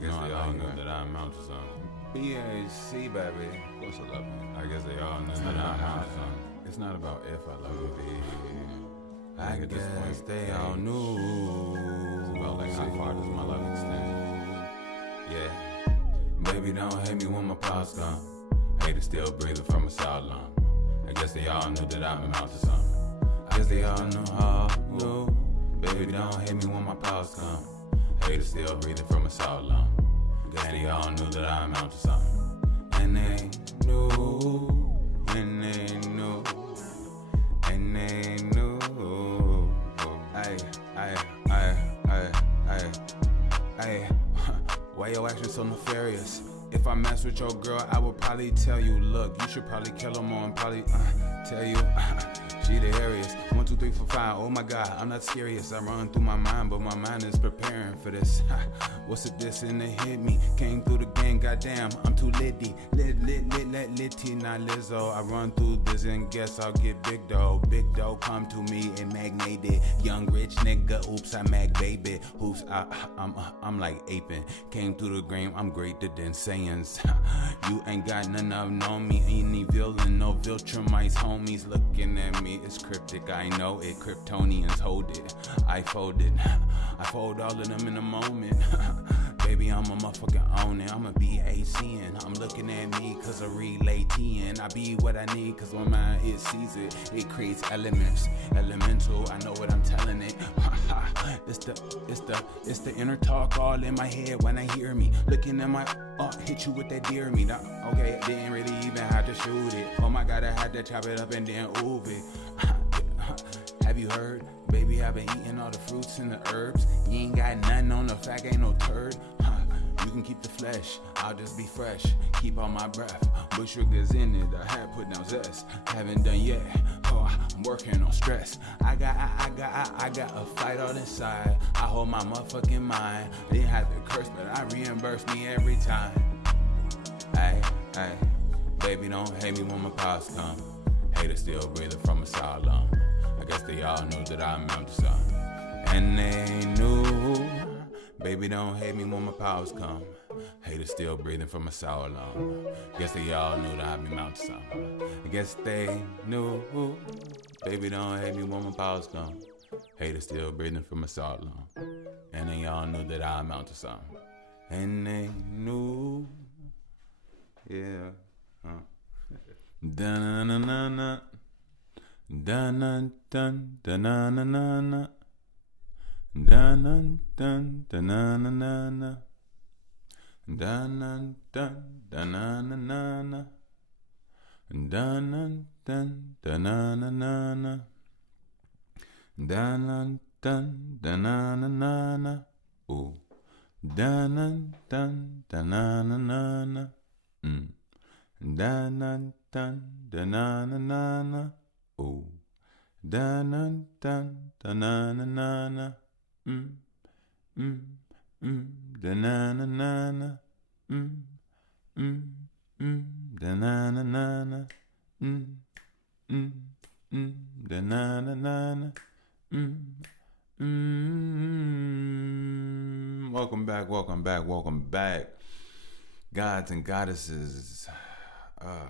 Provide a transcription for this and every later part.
guess they all knew that I amount to something. BAC, baby. Of course I love you. I guess they all knew that I amount to something. It's not about if I love you, baby. I guess they all knew. It's about like how far does my love extend? Yeah. Baby, don't hate me when my pulse gone. Haters still breathing from a solid lung. I guess they all knew that I'm amount to something. I guess they all knew. Baby, don't hate me when my pulse gone. Haters still breathing from a solid lung. Guess they all knew that I amount to something. And they knew. And they knew. And they knew. Ay. Why your actions so nefarious? If I mess with your girl, I would probably tell you, look, you should probably kill her more and probably tell you she the hairiest. 1, 2, 3, 4, 5. Oh my God, I'm not serious. I run through my mind, but my mind is preparing for this. What's it this and it hit me? Came through the game, goddamn, I'm too litty. Litty, not Lizzo. I run through this and guess I'll get big dough. Big dough come to me and magnated. Young rich nigga, oops, I mag baby. Oops, I'm like aping. Came through the game, I'm greater than sayings. You ain't got none of know me. Any villain, no Viltrumites, homies looking at me. It's cryptic, I know it. Kryptonians hold it. I fold it. I fold all of them in a moment. Baby, I'm a motherfucking own it. I'm a BACN. I'm looking at me cause I relay TN. I be what I need cause my mind, it sees it. It creates elements. Elemental, I know what I'm telling it. It's the inner talk all in my head when I hear me. Looking at my hit you with that dear me. Okay, didn't really even have to shoot it. Oh my God, I had to chop it up and then move it. Have you heard? Baby, I've been eating all the fruits and the herbs. You ain't got nothing on the fact, ain't no turd. You can keep the flesh, I'll just be fresh. Keep all my breath, but sugar's in it. I had put down zest, haven't done yet. Oh, I'm working on stress. I got a fight all inside. I hold my motherfucking mind. Didn't have to curse, but I reimburse me every time. Ay, baby, don't hate me when my powers come. Haters still breathing from a solid lung. I guess they all knew that I amount to something. And they knew. Baby, don't hate me when my powers come. Haters still breathing from a sour lung. Guess they all knew that I amount to something. I guess they knew. Baby, don't hate me when my powers come. Haters still breathing from a sour lung. And they all knew that I amount to something. And they knew. Yeah. Da-na-na-na-na. Da-na-dun-da-na-na-na-na. Da-na-dun-da-na-na-na-na. Da-na-dun-da-na-na-na-na. Da-na-dun-da-na-na-na-na. Da-na-dun-da-na-na-na-na. Ooh. Da-na-dun-da-na-na-na-na. Da-na-dun-da-na-na-na-na. Ooh. Da-na-dun-da-na-na-na-na. Da-na-na-na-na. Da-na-na-na-na. Da-na-na-na-na. Welcome back. Gods and goddesses. I'm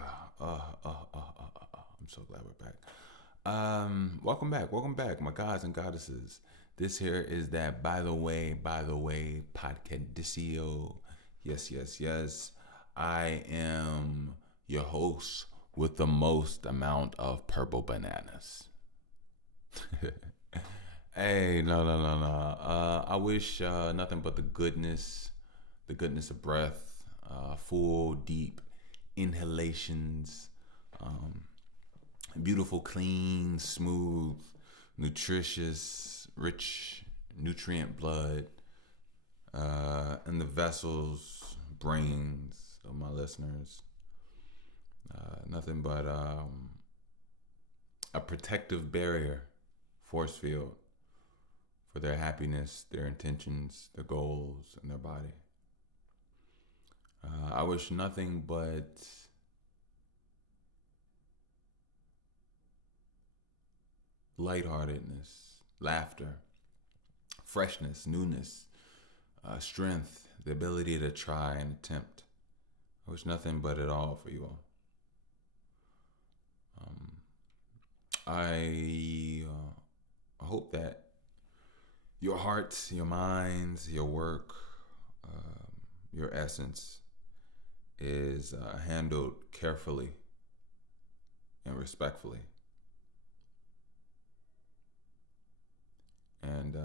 so glad we're back. Welcome back, my gods and goddesses. This here is that by the way, podcastisio. Yes. I am your host with the most amount of purple bananas. Hey, no. I wish nothing but the goodness of breath, full, deep inhalations, beautiful, clean, smooth, nutritious, rich, nutrient blood in the vessels, brains of my listeners. Nothing but a protective barrier, force field for their happiness, their intentions, their goals, and their body. I wish nothing but lightheartedness, laughter, freshness, newness, strength, the ability to try and attempt. I wish nothing but it all for you all. I hope that your hearts, your minds, your work, your essence is handled carefully and respectfully. And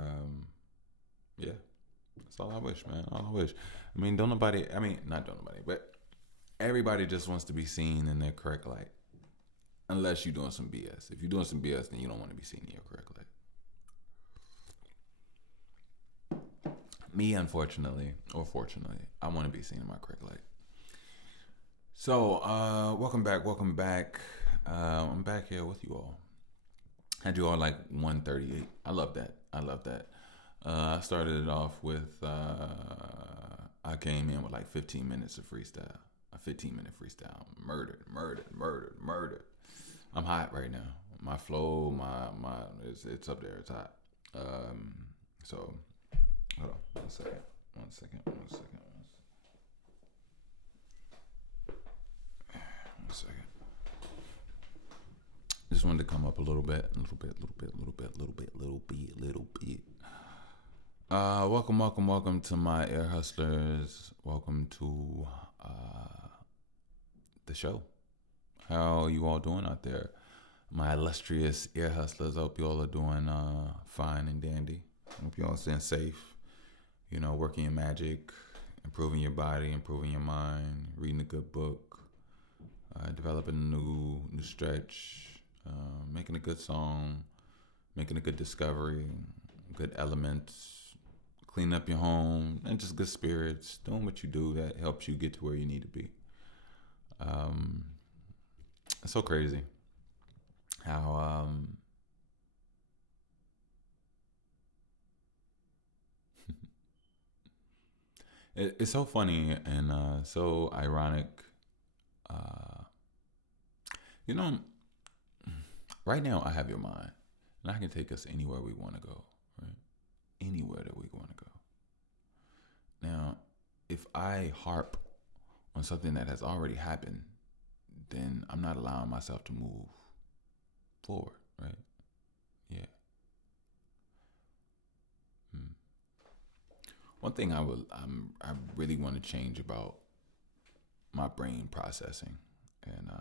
yeah, that's all I wish, man. All I wish. I mean, not nobody, but everybody just wants to be seen in their correct light. Unless you're doing some BS. If you're doing some BS, then you don't want to be seen in your correct light. Me, unfortunately, or fortunately, I want to be seen in my correct light. So, welcome back. I'm back here with you all. Had you all like 138. I love that. I started it off with, I came in with like 15 minutes of freestyle. A 15-minute freestyle. Murdered. I'm hot right now. My flow, it's up there. It's hot. So, hold on. One second. Just wanted to come up a little bit. Welcome to my Ear Hustlers. Welcome to the show. How you all doing out there? My illustrious Ear Hustlers. Hope you all are doing fine and dandy. Hope you all staying safe. You know, working your magic, improving your body, improving your mind, reading a good book, developing a new stretch, making a good song, making a good discovery, good elements, cleaning up your home, and just good spirits, doing what you do that helps you get to where you need to be. It's so crazy how it's so funny and so ironic. You know, right now I have your mind, and I can take us anywhere we want to go, right? Anywhere that we want to go. Now, if I harp on something that has already happened, then I'm not allowing myself to move forward, right? Yeah. One thing I really want to change about my brain processing, and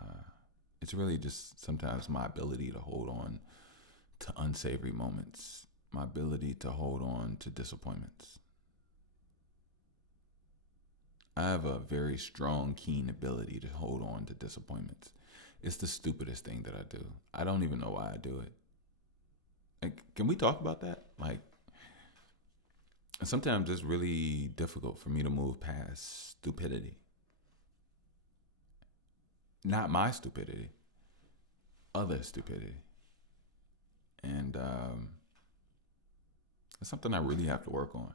it's really just sometimes my ability to hold on to unsavory moments, my ability to hold on to disappointments. I have a very strong, keen ability to hold on to disappointments. It's the stupidest thing that I do. I don't even know why I do it. Like, can we talk about that? Like, sometimes it's really difficult for me to move past stupidity. Not my stupidity, other stupidity. And it's something I really have to work on.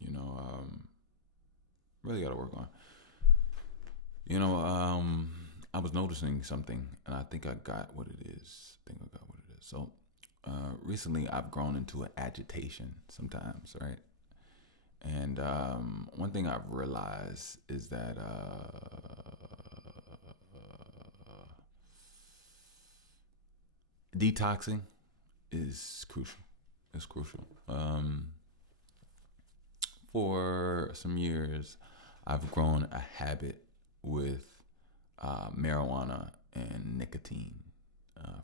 You know, really got to work on. You know, I was noticing something, and I think I got what it is. So, recently I've grown into an agitation sometimes, right? And one thing I've realized is that detoxing is crucial. It's crucial. For some years, I've grown a habit with marijuana and nicotine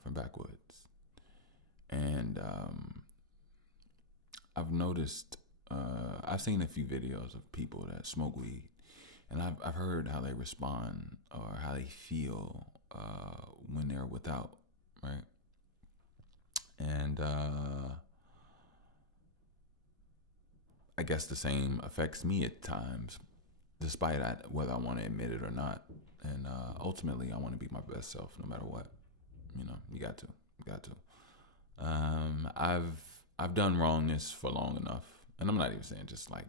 from Backwoods. And I've noticed, I've seen a few videos of people that smoke weed, and I've heard how they respond or how they feel when they're without, right? And I guess the same affects me at times, despite whether I want to admit it or not. And ultimately, I want to be my best self, no matter what. You know, you got to. I've done wrongness for long enough, and I'm not even saying just like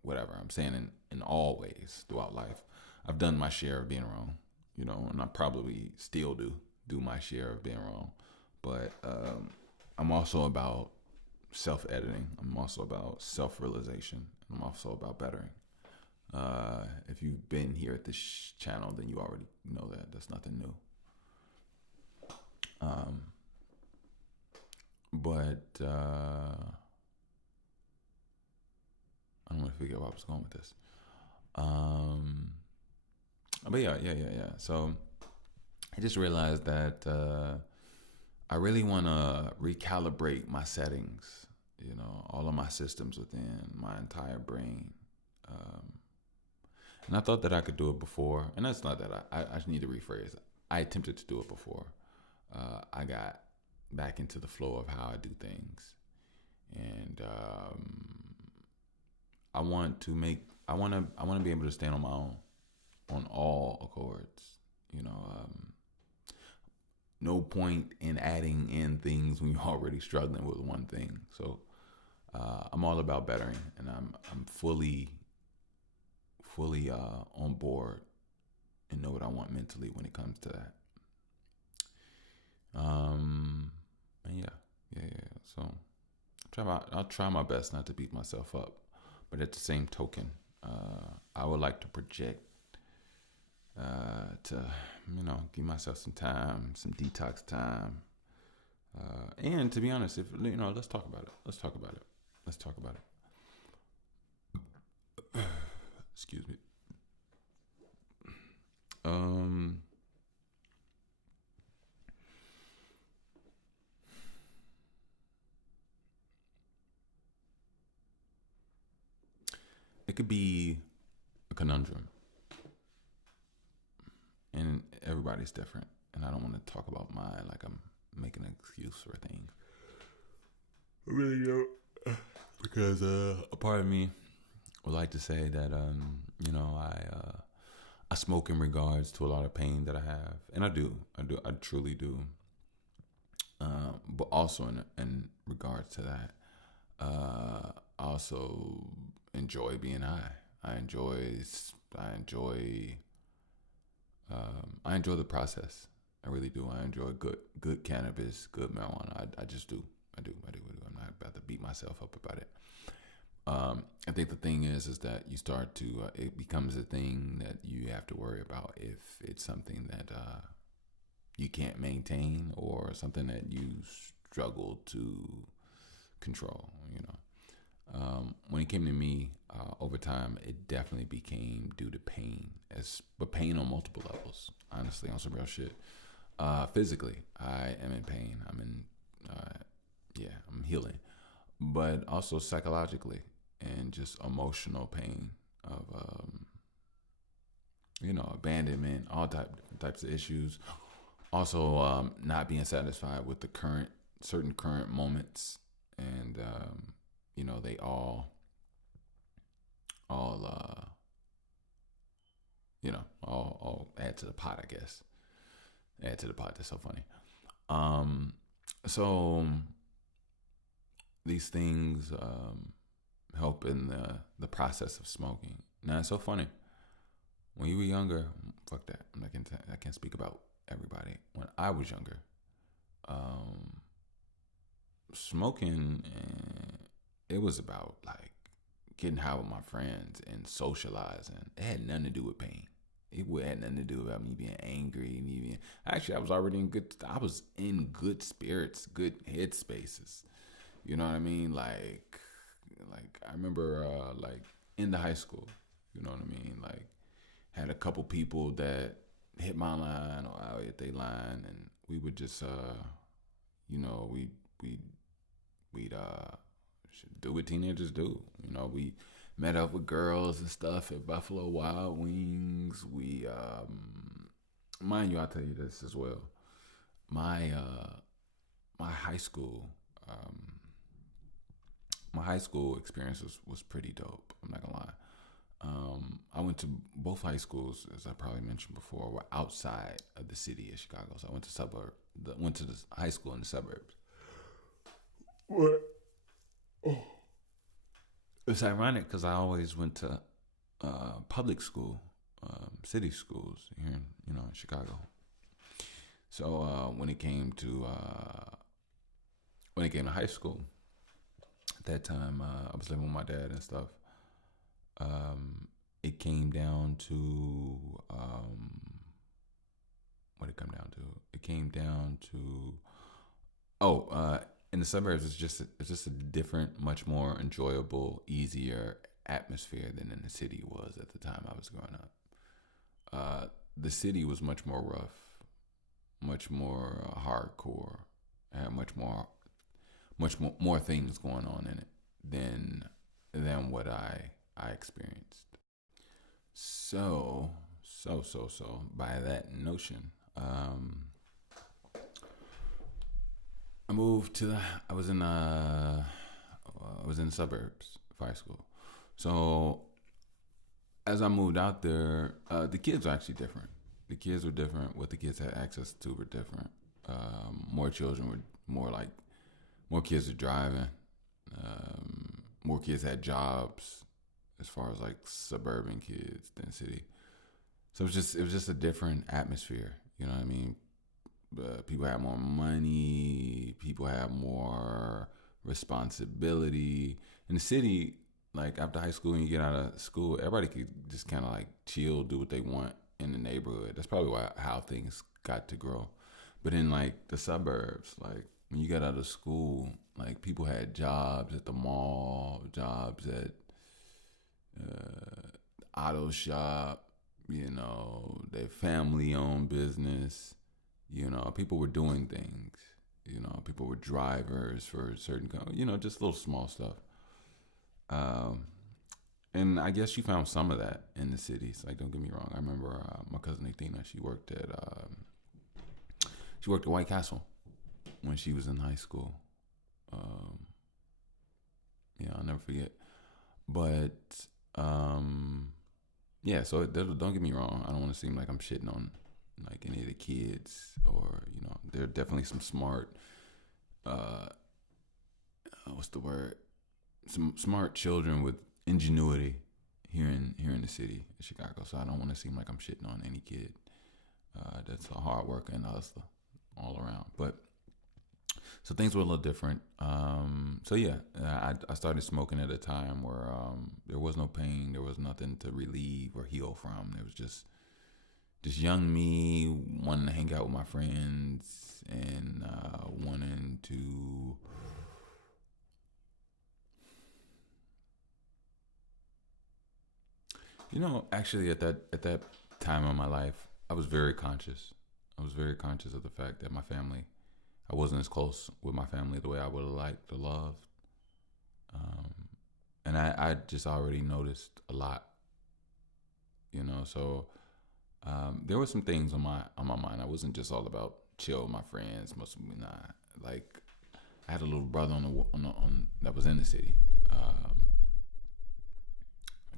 whatever. I'm saying in all ways throughout life, I've done my share of being wrong. You know, and I probably still do my share of being wrong. But I'm also about self-editing. I'm also about self-realization. I'm also about bettering. If you've been here at this channel, then you already know that. That's nothing new. But I don't want to figure out where I was going with this. But yeah. So I just realized that I really want to recalibrate my settings, all of my systems within my entire brain. And I thought that I could do it before. And that's not that I just need to rephrase. I attempted to do it before. I got back into the flow of how I do things. And I want to be able to stand on my own on all accords. No point in adding in things when you're already struggling with one thing. So I'm all about bettering, and I'm fully on board and know what I want mentally when it comes to that. And yeah. So I'll try my best not to beat myself up, but at the same token, I would like to project to give myself some time, some detox time, and to be honest, if let's talk about it. Excuse me. It could be a conundrum, and everybody's different, and I don't want to talk about mine like I'm making an excuse for things. I really don't, because a part of me would like to say that I smoke in regards to a lot of pain that I have, and I truly do. But also in regards to that, I also enjoy being high. I enjoy the process. I really do. I enjoy good cannabis, good marijuana. I just do. I do. I'm not about to beat myself up about it. I think the thing is that you start to, it becomes a thing that you have to worry about if it's something that you can't maintain or something that you struggle to control, When it came to me, over time, it definitely became due to pain, but pain on multiple levels, honestly, on some real shit. Physically, I am in pain. I'm healing, but also psychologically and just emotional pain of, abandonment, all different types of issues. Also, not being satisfied with the certain current moments, and they all add to the pot, I guess. Add to the pot. That's so funny. So these things help in the process of smoking. Now, it's so funny. When you were younger, fuck that. I can't speak about everybody. When I was younger, smoking, it was about like getting high with my friends and socializing. It had nothing to do with pain. It had nothing to do about me being angry. Actually, I was in good spirits, good head spaces. You know what I mean? Like I remember, in the high school, you know what I mean? Like, had a couple people that hit my line or I hit their line, and we would just, we'd do what teenagers do. We met up with girls and stuff at Buffalo Wild Wings. We, mind you, I'll tell you this as well. My high school, experience was pretty dope. I'm not gonna lie. I went to both high schools, as I probably mentioned before, were outside of the city of Chicago. So I went to the high school in the suburbs. What? Oh. It's ironic because I always went to public school, city schools here, in Chicago. So when it came to high school, at that time I was living with my dad and stuff. it came down to what did it come down to? It came down to in the suburbs, it's just a different, much more enjoyable, easier atmosphere than in the city was at the time I was growing up. The city was much more rough, much more hardcore, had more things going on in it than what I experienced. So by that notion, I moved to I was in the suburbs for high school. So as I moved out there, the kids were actually different. The kids were different. What the kids had access to were different. More children were more kids were driving. More kids had jobs, as far as like suburban kids than city. So it was just a different atmosphere. You know what I mean? People had more money. People had more responsibility. In the city, like after high school, when you get out of school, everybody could just kind of like chill, do what they want in the neighborhood. That's probably how things got to grow. But in like the suburbs, like when you got out of school, like people had jobs at the mall, jobs at auto shop, their family owned business. People were doing things. People were drivers for certain, just little small stuff. And I guess you found some of that in the cities. Like, don't get me wrong. I remember my cousin Athena. She worked at White Castle when she was in high school. I'll never forget. But so don't get me wrong. I don't want to seem like I'm shitting on like any of the kids, or there are definitely some smart. What's the word? Some smart children with ingenuity here in the city of Chicago. So I don't want to seem like I'm shitting on any kid. That's a hard worker and a hustler all around. But so things were a little different. I started smoking at a time where there was no pain, there was nothing to relieve or heal from. There was just young me wanting to hang out with my friends and wanting to actually at that time of my life, I was very conscious. I was very conscious of the fact that I wasn't as close with my family the way I would have liked or loved. And I just already noticed a lot, so there were some things on my mind. I wasn't just all about chill with my friends. Most of me not. Like, I had a little brother on that was in the city.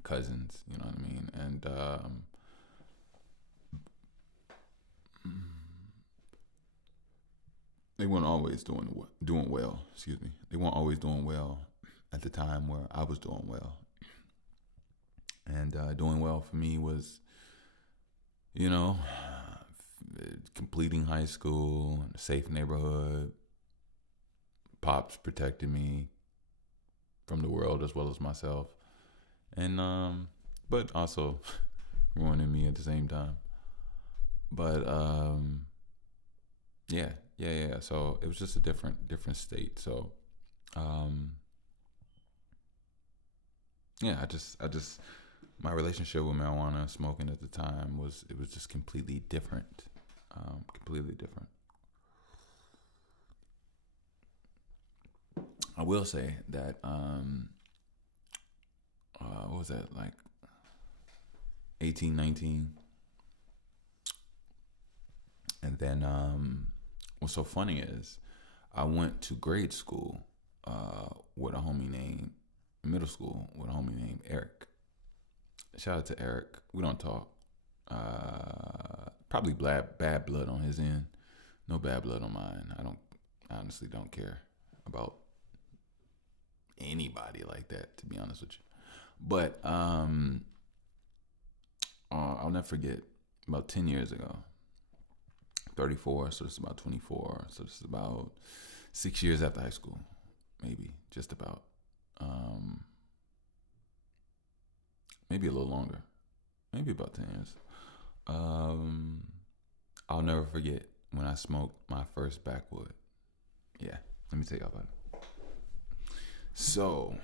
Cousins, you know what I mean? And they weren't always doing well. Excuse me. They weren't always doing well at the time where I was doing well. And doing well for me was, completing high school, a safe neighborhood. Pops protected me from the world as well as myself. And but also ruining me at the same time. But yeah. So it was just a different state. So I just my relationship with marijuana smoking at the time was just completely different. Completely different. I will say that what was that, like 18, 19? And then what's so funny is I went to grade school with a homie named middle school with a homie named Eric. Shout out to Eric. We don't talk. Probably bad blood on his end. No bad blood on mine. I honestly don't care about anybody like that, to be honest with you. But I'll never forget, about 10 years ago, 34, so this is about 24, so this is about 6 years after high school, maybe, just about. Maybe a little longer. maybe about 10 years. I'll never forget when I smoked my first backwood. Yeah, let me tell you about it. So,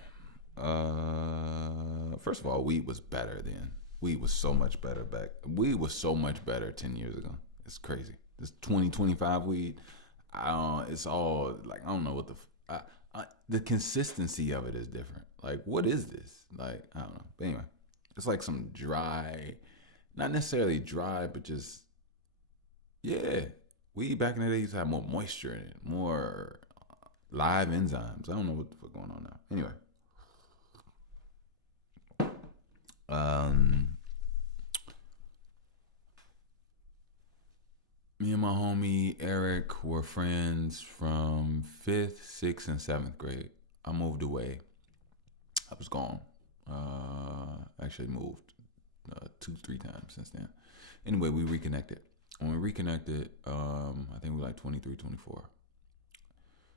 first of all, weed was better then. Weed was so much better back. Weed was so much better 10 years ago. It's crazy. This 2025 weed, it's all like, I don't know what the consistency of it is different. Like, what is this? Like, I don't know. But anyway, it's like some dry, not necessarily dry, but just, yeah. Weed back in the day used to have more moisture in it, more live enzymes. I don't know what the fuck going on now. Anyway. Me and my homie Eric were friends from 5th, 6th, and 7th grade. I moved away. I was gone. Actually moved 2-3 times since then. Anyway, we reconnected. When we reconnected, I think we were like 23, 24.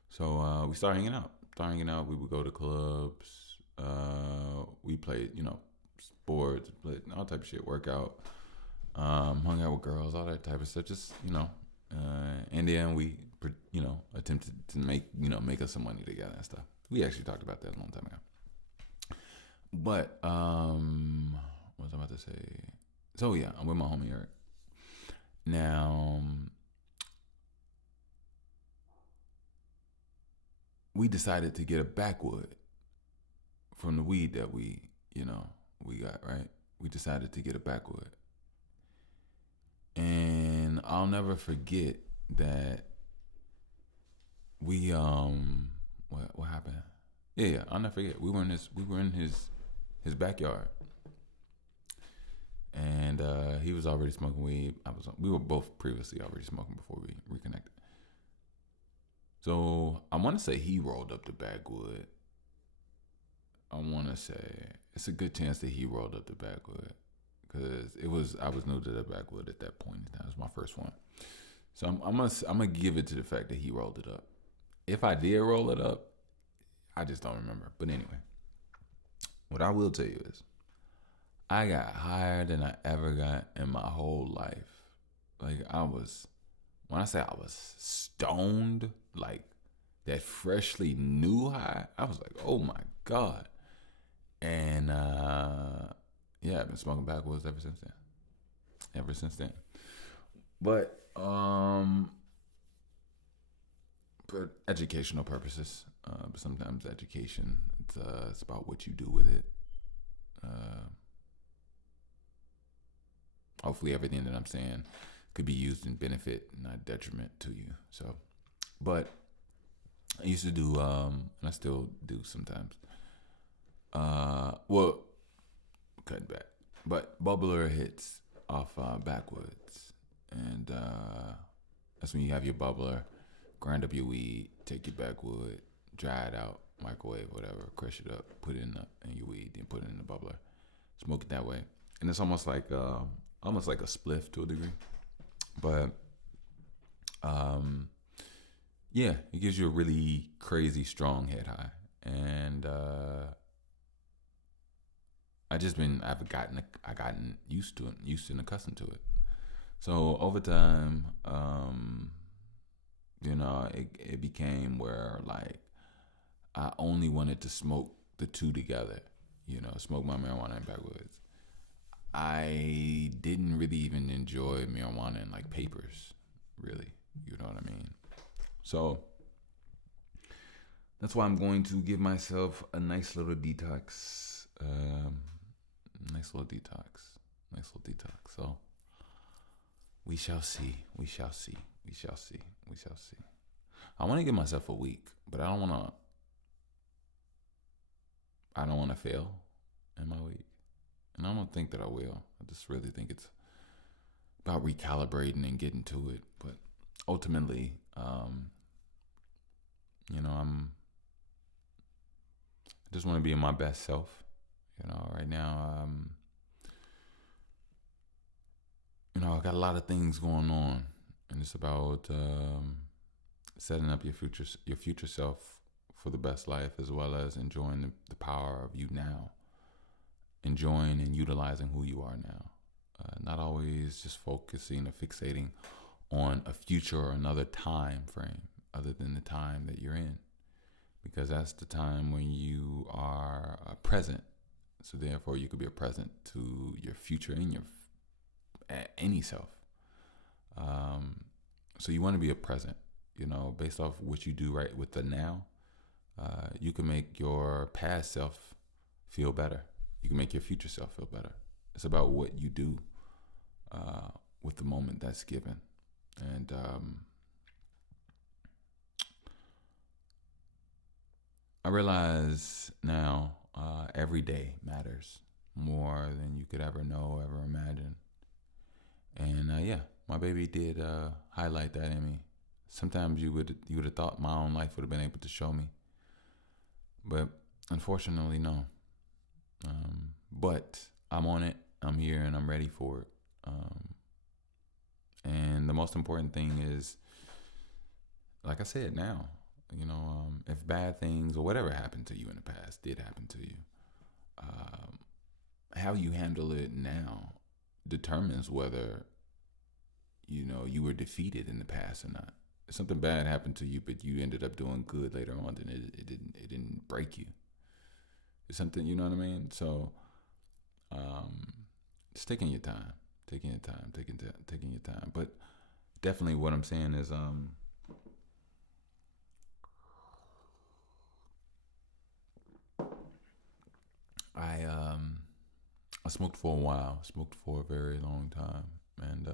So we started hanging out. We would go to clubs. We played, sports, played all type of shit, workout. Hung out with girls, all that type of stuff. Just, and then we, attempted to make us some money together and stuff. We actually talked about that a long time ago. But, what was I about to say? So yeah, I'm with my homie Eric. Now, we decided to get a backwood from the weed that we got, right? We decided to get a backwood. And I'll never forget that we what happened? Yeah, I'll never forget. We were in his backyard. And he was already smoking weed. We were both previously already smoking before we reconnected. So I want to say he rolled up the backwood. I want to say it's a good chance that he rolled up the backwood. Because I was new to the backwood at that point in time. It was my first one. So I'm gonna give it to the fact that he rolled it up. If I did roll it up, I just don't remember. But anyway, what I will tell you is I got higher than I ever got in my whole life. Like when I say I was stoned, like that freshly new high, I was like, oh my God. And yeah, I've been smoking backwoods ever since then. But for educational purposes, but sometimes education, it's about what you do with it. Hopefully everything that I'm saying could be used in benefit, not detriment to you. So, but I used to do, and I still do sometimes. Cutting back, but bubbler hits off backwoods, and that's when you have your bubbler, grind up your weed, take your backwood, dry it out, microwave, whatever, crush it up, put it in your weed, then put it in the bubbler, smoke it that way, and it's almost like a spliff to a degree, but yeah, it gives you a really crazy strong head high, and I've gotten used to it, and accustomed to it. So over time, it became where like I only wanted to smoke the two together, smoke my marijuana and backwoods. I didn't really even enjoy marijuana in like papers, really. You know what I mean? So that's why I'm going to give myself a nice little detox. Nice little detox. So we shall see. I want to give myself a week, but I don't want to fail in my week. And I don't think that I will. I just really think it's about recalibrating and getting to it. But ultimately, I just want to be in my best self. Right now, I got a lot of things going on, and it's about setting up your future self for the best life, as well as enjoying the power of you now, enjoying and utilizing who you are now. not always just focusing or fixating on a future or another time frame other than the time that you're in, because that's the time when you are present. So therefore, you could be a present to your future and your any self. So you want to be a present, based off what you do right with the now. You can make your past self feel better. You can make your future self feel better. It's about what you do with the moment that's given. And I realize now every day matters more than you could ever know, ever imagine. And my baby did highlight that in me. Sometimes you would have thought my own life would have been able to show me, but unfortunately, no. But I'm on it. I'm here, and I'm ready for it. And the most important thing is, like I said, now, if bad things or whatever happened to you in the past did happen to you, how you handle it now determines whether, you were defeated in the past or not. If something bad happened to you, but you ended up doing good later on, then it didn't break you. It's something, you know what I mean? So, just taking your time. But definitely what I'm saying is, I smoked for a while, smoked for a very long time, and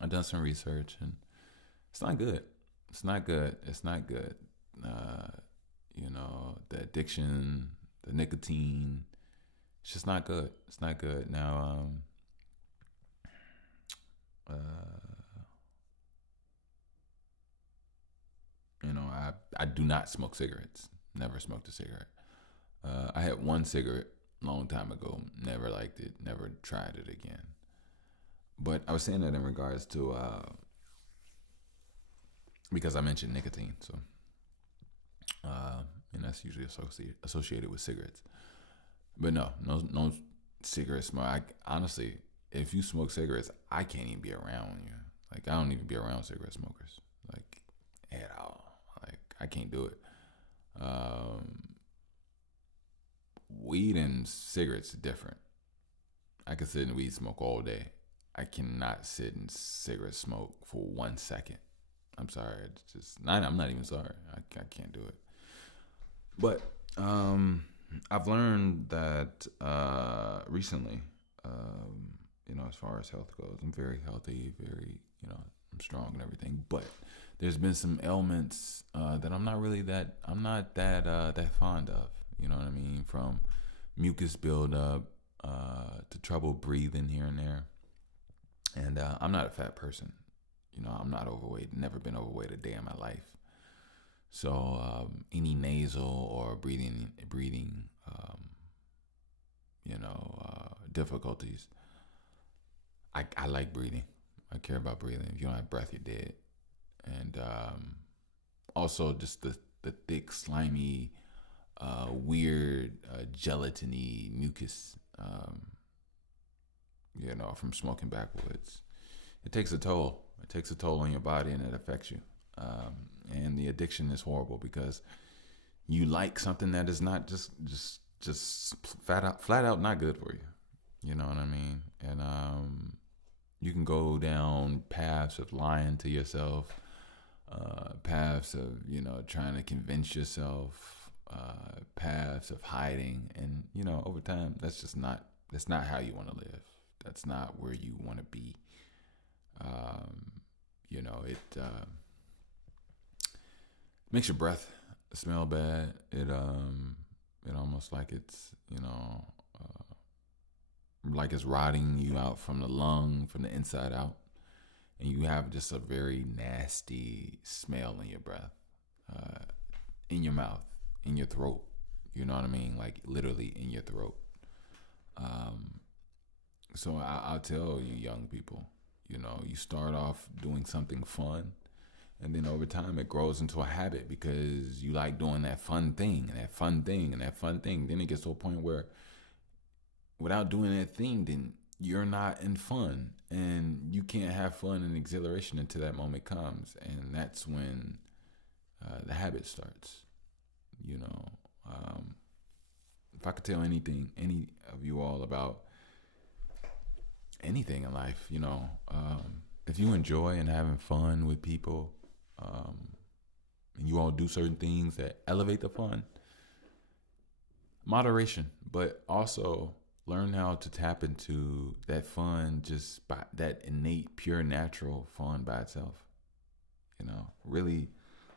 I've done some research, and it's not good. The addiction, the nicotine, it's just not good. It's not good. Now, I do not smoke cigarettes. Never smoked a cigarette. I had one cigarette a long time ago. Never liked it. Never tried it again. But I was saying that in regards to because I mentioned nicotine, so and that's usually associated with cigarettes. But no cigarette smoke. Honestly, if you smoke cigarettes, I can't even be around you. Like, I don't even be around cigarette smokers, like, at all. Like, I can't do it. Weed and cigarettes are different. I can sit in weed smoke all day. I cannot sit in cigarette smoke for 1 second. I'm sorry. It's just not. I'm not even sorry. I can't do it. But I've learned that recently, as far as health goes, I'm very healthy, very, I'm strong and everything. But there's been some ailments that I'm not that fond of. You know what I mean? From mucus buildup to trouble breathing here and there. And I'm not a fat person. I'm not overweight. Never been overweight a day in my life. So any nasal or breathing, difficulties. I like breathing. I care about breathing. If you don't have breath, you're dead. And also just the thick, slimy, weird, gelatiny mucus, from smoking backwoods. It takes a toll. It takes a toll on your body, and it affects you. And the addiction is horrible because you like something that is not just flat out not good for you. You know what I mean? And you can go down paths of lying to yourself, paths of trying to convince yourself, paths of hiding, and over time that's not how you want to live. That's not where you want to be. It makes your breath smell bad. It almost like it's like it's rotting you out from the lung, from the inside out, and you have just a very nasty smell in your breath, in your mouth, in your throat. You know what I mean? Like literally in your throat. So I'll tell you, young people, you start off doing something fun, and then over time it grows into a habit because you like doing that fun thing and that fun thing and that fun thing. Then it gets to a point where without doing that thing, then you're not in fun, and you can't have fun and exhilaration until that moment comes, and that's when the habit starts. You know, if I could tell any of you all about anything in life, if you enjoy and having fun with people, and you all do certain things that elevate the fun, moderation, but also learn how to tap into that fun, just by that innate, pure, natural fun by itself. Really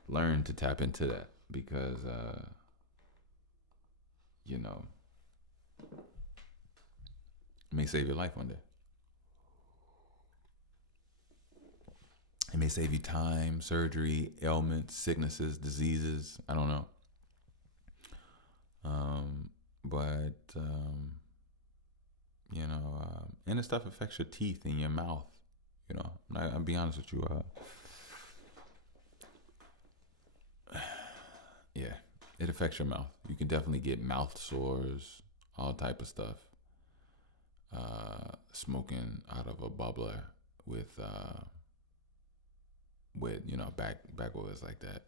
learn to tap into that, because it may save your life one day. It may save you time, surgery, ailments, sicknesses, diseases. I don't know. And the stuff affects your teeth and your mouth. I'll be honest with you. Yeah, it affects your mouth. You can definitely get mouth sores, all type of stuff. Smoking out of a bubbler with backwoods like that.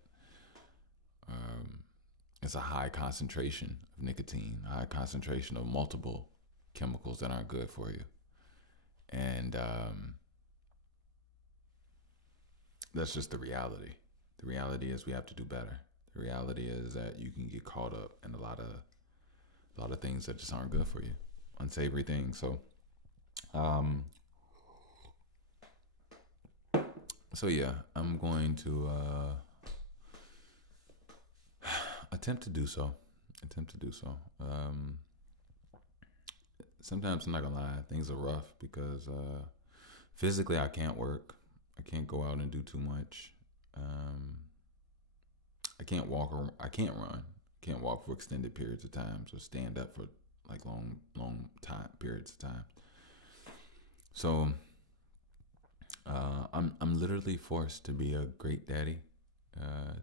It's a high concentration of nicotine, a high concentration of multiple chemicals that aren't good for you. And that's just the reality. The reality is we have to do better. The reality is that you can get caught up in a lot of things that just aren't good for you, unsavory things. So yeah, I'm going to attempt to do so. Sometimes, I'm not gonna lie, things are rough because physically I can't work. I can't go out and do too much. I can't walk or I can't run. Can't walk for extended periods of time, or stand up for like long time periods of time. So I'm literally forced to be a great daddy,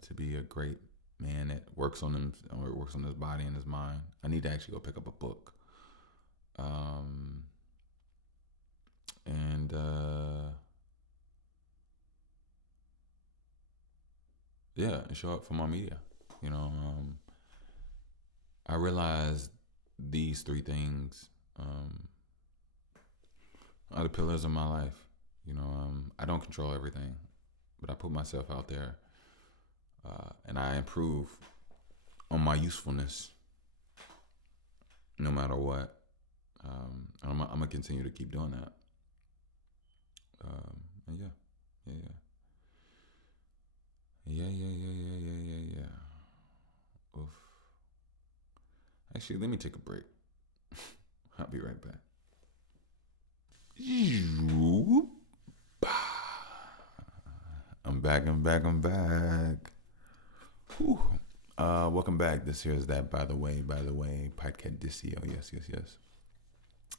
to be a great man that works on his body and his mind. I need to actually go pick up a book, and show up for my media. I realized these three things are the pillars of my life. I don't control everything, but I put myself out there, and I improve on my usefulness no matter what. I'm gonna continue to keep doing that. And yeah. Oof. Actually, let me take a break. I'll be right back. I'm back. Whew. Welcome back. This here is that, by the way, podcast Disio. Yes.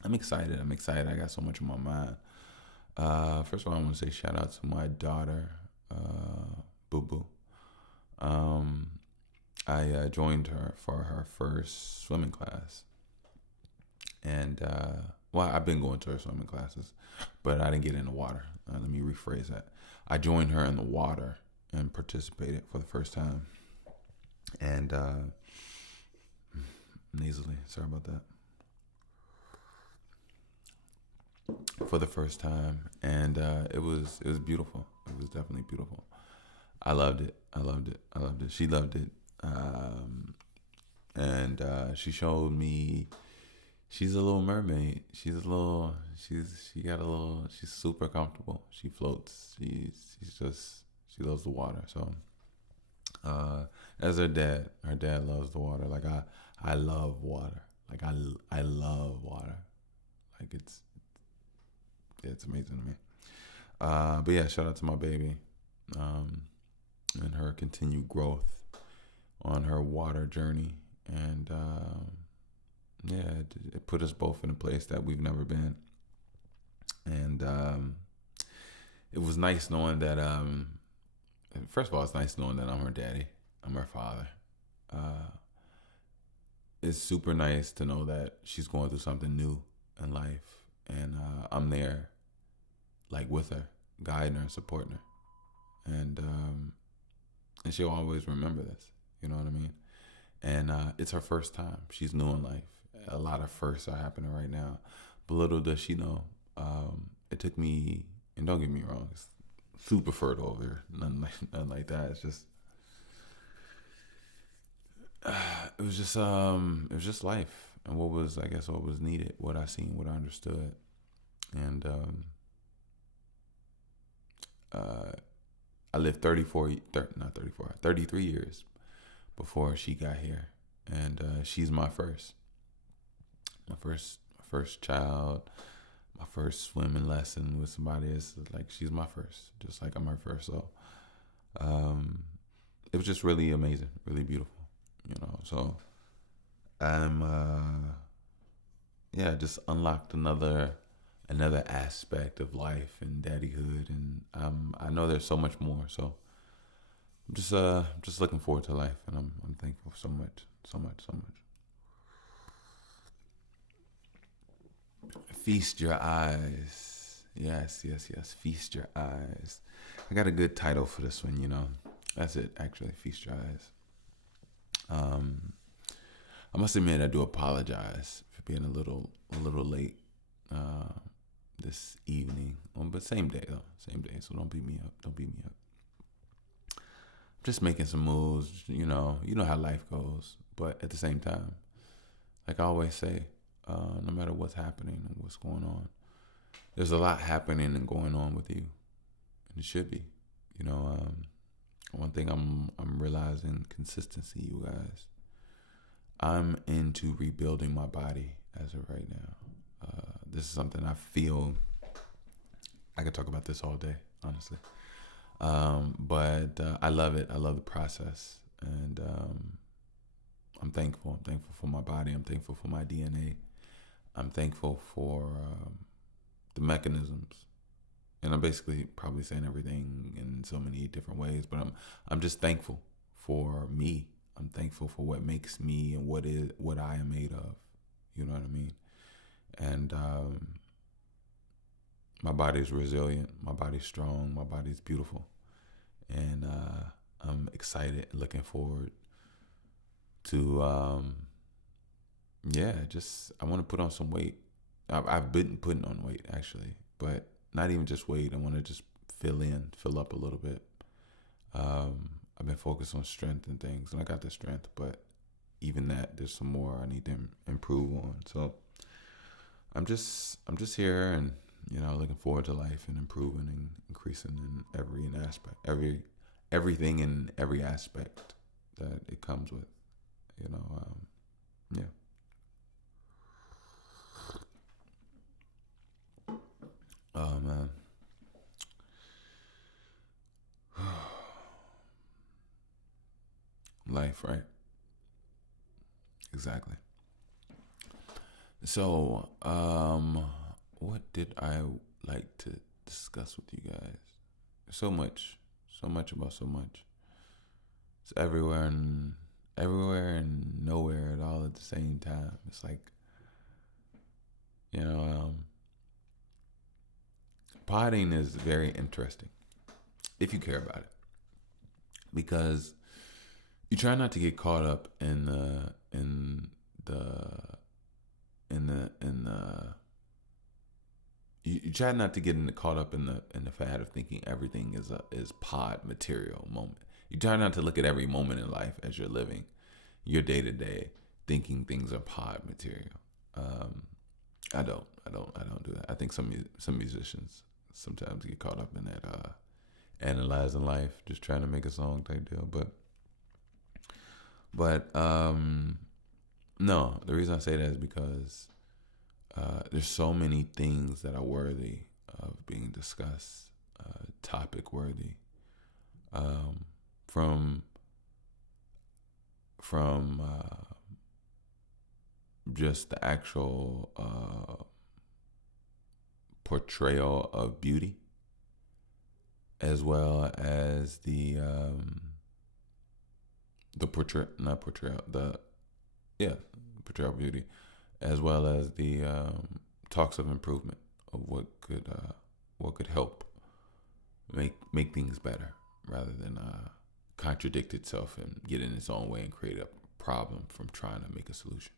I'm excited. I got so much on my mind. First of all, I want to say shout out to my daughter, Boo Boo. I joined her for her first swimming class. And, I've been going to her swimming classes, but I didn't get in the water. Let me rephrase that. I joined her in the water and participated for the first time. And, nasally, sorry about that. For the first time. And, it was beautiful. It was definitely beautiful. I loved it. She loved it. And she showed me she's a little mermaid. She's super comfortable. She floats. She loves the water. So as her dad loves the water. Like I love water. Like I love water. Like it's amazing to me. But yeah, shout out to my baby. And her continued growth on her water journey. And it put us both in a place that we've never been. And it was nice knowing that, first of all, it's nice knowing that I'm her daddy. I'm her father. It's super nice to know that she's going through something new in life. and I'm there, like with her, guiding her, supporting her, and she'll always remember this. You know what I mean? And it's her first time. She's new in life. A lot of firsts are happening right now, but little does she know, it took me. And don't get me wrong, it's super fertile over here. Nothing like that. It's just. It was just life, and what was needed, what I seen, what I understood, and I lived 33 years before she got here, and she's my first child, my first swimming lesson with somebody. It's like she's my first, just like I'm her first. So it was just really amazing, really beautiful. So I'm just unlocked another aspect of life and daddyhood, and I know there's so much more. So I'm just looking forward to life, and I'm thankful so much. Feast your eyes. Yes. Feast your eyes. I got a good title for this one, That's it, actually. Feast your eyes. I must admit I do apologize for being a little late this evening. But same day, so don't beat me up. Just making some moves, you know how life goes. But at the same time, like I always say, no matter what's happening and what's going on, there's a lot happening and going on with you, and it should be. One thing I'm realizing, consistency, you guys. I'm into rebuilding my body as of right now. This is something I feel I could talk about this all day, honestly. But I love it. I love the process, and I'm thankful. I'm thankful for my body. I'm thankful for my DNA. I'm thankful for the mechanisms. And I'm basically probably saying everything in so many different ways, but I'm just thankful for me. I'm thankful for what makes me and what I am made of. You know what I mean? And my body's resilient. My body's strong. My body's beautiful. And I'm excited and looking forward to, I want to put on some weight. I've been putting on weight, actually, but not even just weight. I want to just fill up a little bit. I've been focused on strength and things, and I got the strength, but even that, there's some more I need to improve on. So I'm just here, and looking forward to life and improving and increasing in everything in every aspect that it comes with. Yeah. Oh man. Life, right? Exactly. So, what did I like to discuss with you guys? So much about so much. It's everywhere and nowhere at all at the same time. It's like, potting is very interesting if you care about it, because you try not to get caught up in the you try not to get caught up in the fad of thinking everything is pod material moment. You try not to look at every moment in life as you're living your day to day thinking things are pod material. I don't do that. I think some musicians sometimes get caught up in that analyzing life, just trying to make a song type deal. But no, the reason I say that is because there's so many things that are worthy of being discussed, topic worthy, from just the actual portrayal of beauty, as well as the portrayal of beauty, as well as the talks of improvement, of what could help make things better, rather than contradict itself and get in its own way and create a problem from trying to make a solution,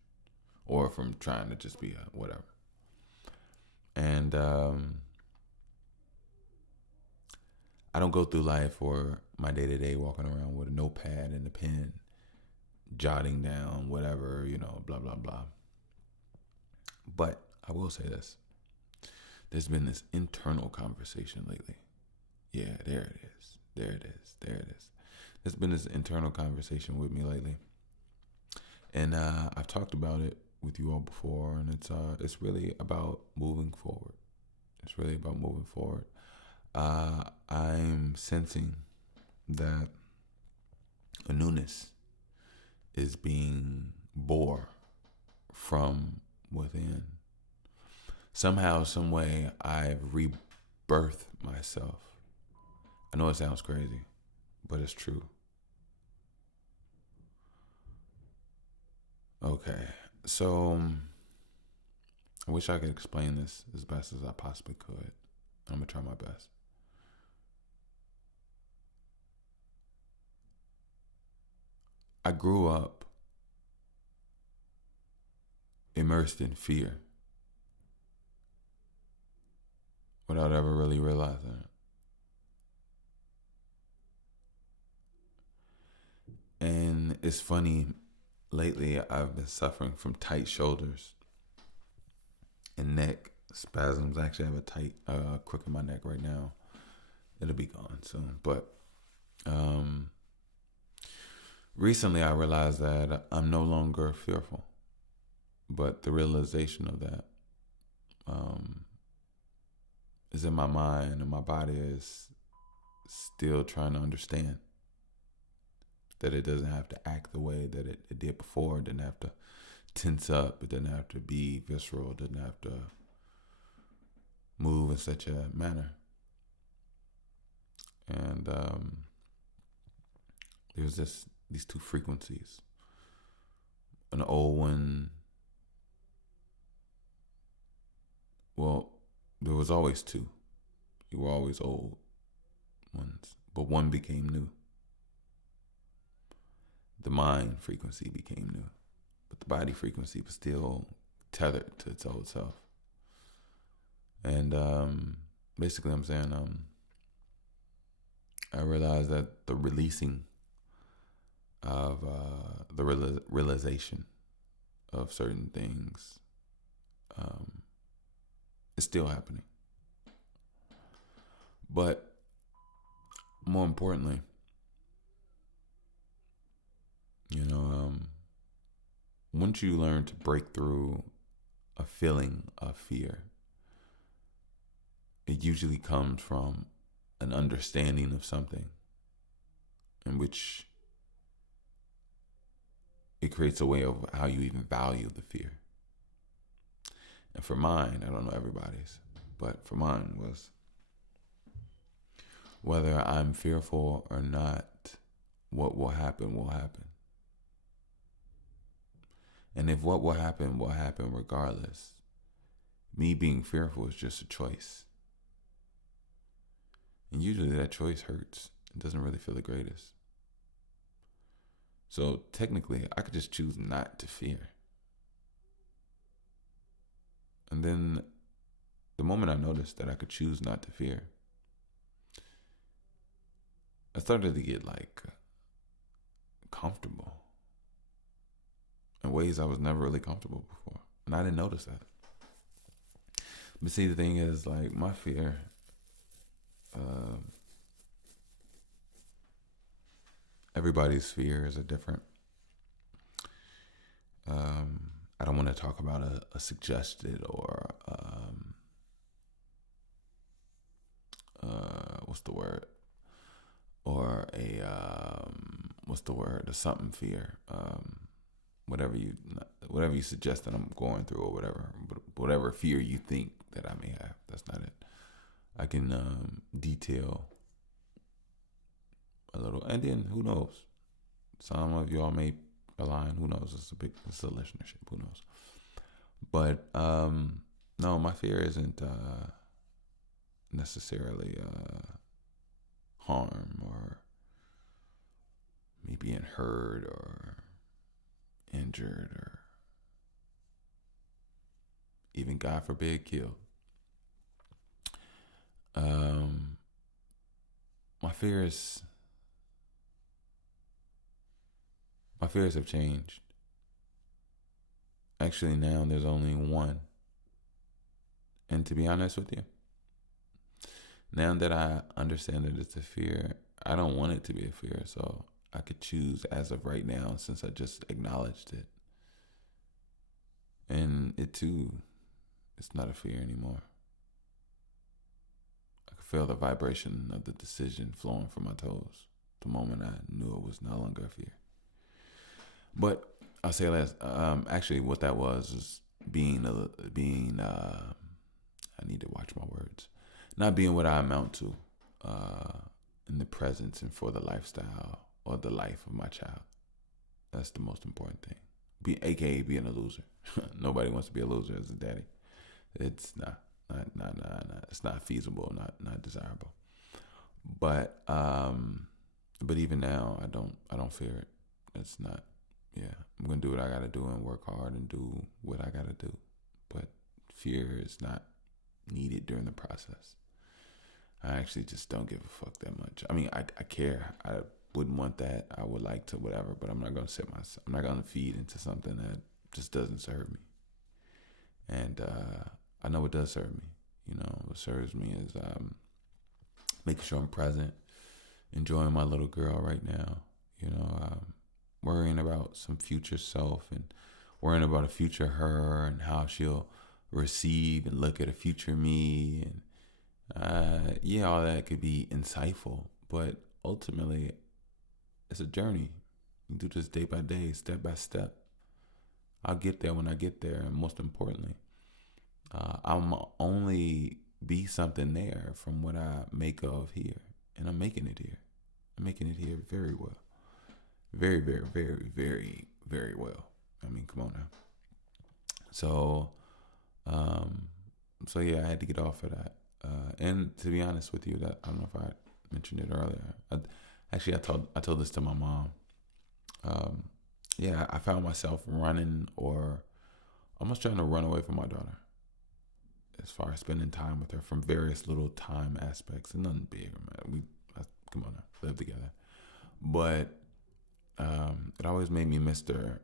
or from trying to just be whatever. And I don't go through life or my day-to-day walking around with a notepad and a pen, jotting down whatever, blah, blah, blah. But I will say this. There's been this internal conversation lately. Yeah, there it is. There it is. There it is. There's been this internal conversation with me lately. And I've talked about it with you all before, and it's really about moving forward. It's really about moving forward. I'm sensing that a newness is being born from within. Somehow, some way, I've rebirthed myself. I know it sounds crazy, but it's true. Okay, so I wish I could explain this as best as I possibly could. I'm gonna try my best. I grew up immersed in fear without ever really realizing it. And it's funny, lately I've been suffering from tight shoulders and neck spasms. I actually have a tight crook in my neck right now. It'll be gone soon. But recently I realized that I'm no longer fearful. But the realization of that is in my mind, and my body is still trying to understand that it doesn't have to act the way that it did before. It didn't have to tense up. It didn't have to be visceral. It didn't have to move in such a manner. And there's these two frequencies. An old one. Well, there was always two. You were always old ones, but one became new. The mind frequency became new, but the body frequency was still tethered to its old self. And basically, I'm saying I realized that the releasing of the realization of certain things is still happening. But more importantly, once you learn to break through a feeling of fear, it usually comes from an understanding of something in which it creates a way of how you even value the fear. And for mine, I don't know everybody's, but for mine was whether I'm fearful or not, what will happen will happen. And if what will happen regardless, me being fearful is just a choice. And usually that choice hurts. It doesn't really feel the greatest. So technically, I could just choose not to fear. And then the moment I noticed that I could choose not to fear, I started to get comfortable in ways I was never really comfortable before. And I didn't notice that. But see, the thing is, my fear, everybody's fears are different. I don't want to talk about a suggested or what's the word? Or a something fear. Whatever you suggest that I'm going through or whatever. But whatever fear you think that I may have, that's not it. I can detail a little, and then who knows? Some of y'all may align. Who knows? It's a listenership. Who knows? But No, my fear isn't necessarily harm or me being hurt or injured or even, God forbid, killed. My fears have changed. Actually, now there's only one. And to be honest with you, now that I understand that it's a fear, I don't want it to be a fear. So I could choose as of right now, since I just acknowledged it. And it too, it's not a fear anymore. I could feel the vibration of the decision flowing from my toes the moment I knew it was no longer a fear. But I'll say last. Actually, what that was being. I need to watch my words. Not being what I amount to, in the presence and for the lifestyle or the life of my child. That's the most important thing. AKA being a loser. Nobody wants to be a loser as a daddy. It's not. It's not feasible. Not desirable. But even now, I don't fear it. It's not. Yeah, I'm gonna do what I gotta do and work hard and do what I gotta do. But fear is not needed during the process. I actually just don't give a fuck that much. I mean, I care. I wouldn't want that. I would like to whatever, but I'm not gonna I'm not gonna feed into something that just doesn't serve me. And I know what does serve me. You know, what serves me is making sure I'm present, enjoying my little girl right now. You know, worrying about some future self and worrying about a future her and how she'll receive and look at a future me. And yeah, all that could be insightful, but ultimately it's a journey. You do this day by day, step by step. I'll get there when I get there. And most importantly, I'll only be something there from what I make of here. And I'm making it here. I'm making it here very well. Very, very, very, very, very well. I mean, come on now. So yeah, I had to get off of that. And to be honest with you, that I don't know if I mentioned it earlier. I told this to my mom. Yeah, I found myself running or almost trying to run away from my daughter. As far as spending time with her from various little time aspects, and nothing big, man. Come on now, live together. But it always made me Mr.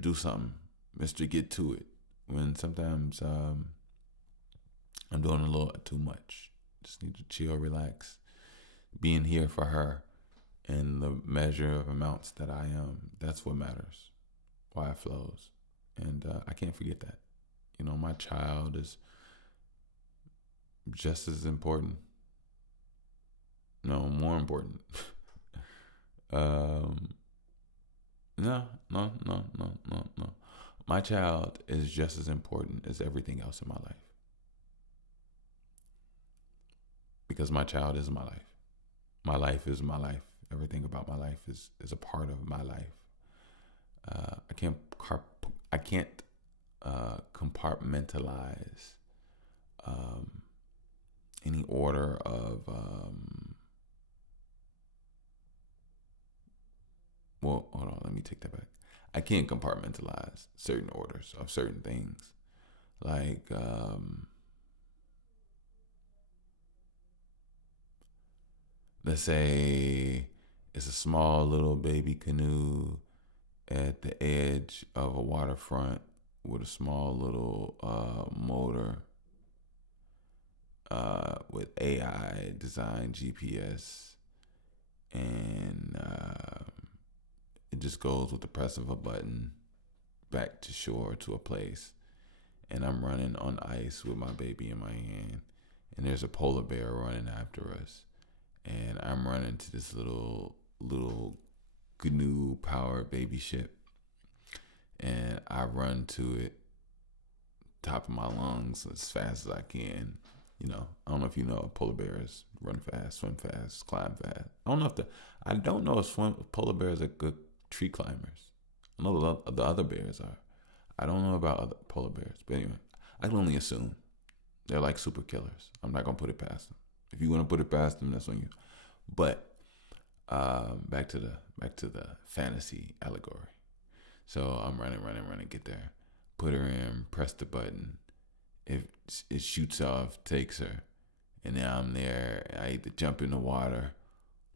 Do something, Mr. Get to it. When sometimes I'm doing a little too much. Just need to chill, relax. Being here for her and the measure of amounts that I am, that's what matters. Why it flows. And I can't forget that. You know, my child is just as important. No, more important. No. My child is just as important as everything else in my life. Because my child is my life. My life is my life. Everything about my life is a part of my life. I can't compartmentalize any order of well, hold on, let me take that back. I can't compartmentalize certain orders of certain things. Like let's say it's a small little baby canoe at the edge of a waterfront with a small little motor with AI designed GPS, and it just goes with the press of a button back to shore to a place. And I'm running on ice with my baby in my hand, and there's a polar bear running after us, and I'm running to this little canoe powered baby ship, and I run to it top of my lungs as fast as I can. You know, I don't know if you know, polar bears run fast, swim fast, climb fast. I don't know if polar bears are good tree climbers. I know the other bears are. I don't know about other polar bears, but anyway, I can only assume they're like super killers. I'm not gonna put it past them. If you want to put it past them, that's on you. But back to the fantasy allegory. So I'm running, get there, put her in, press the button. If it shoots off, takes her, and now I'm there. I either jump in the water,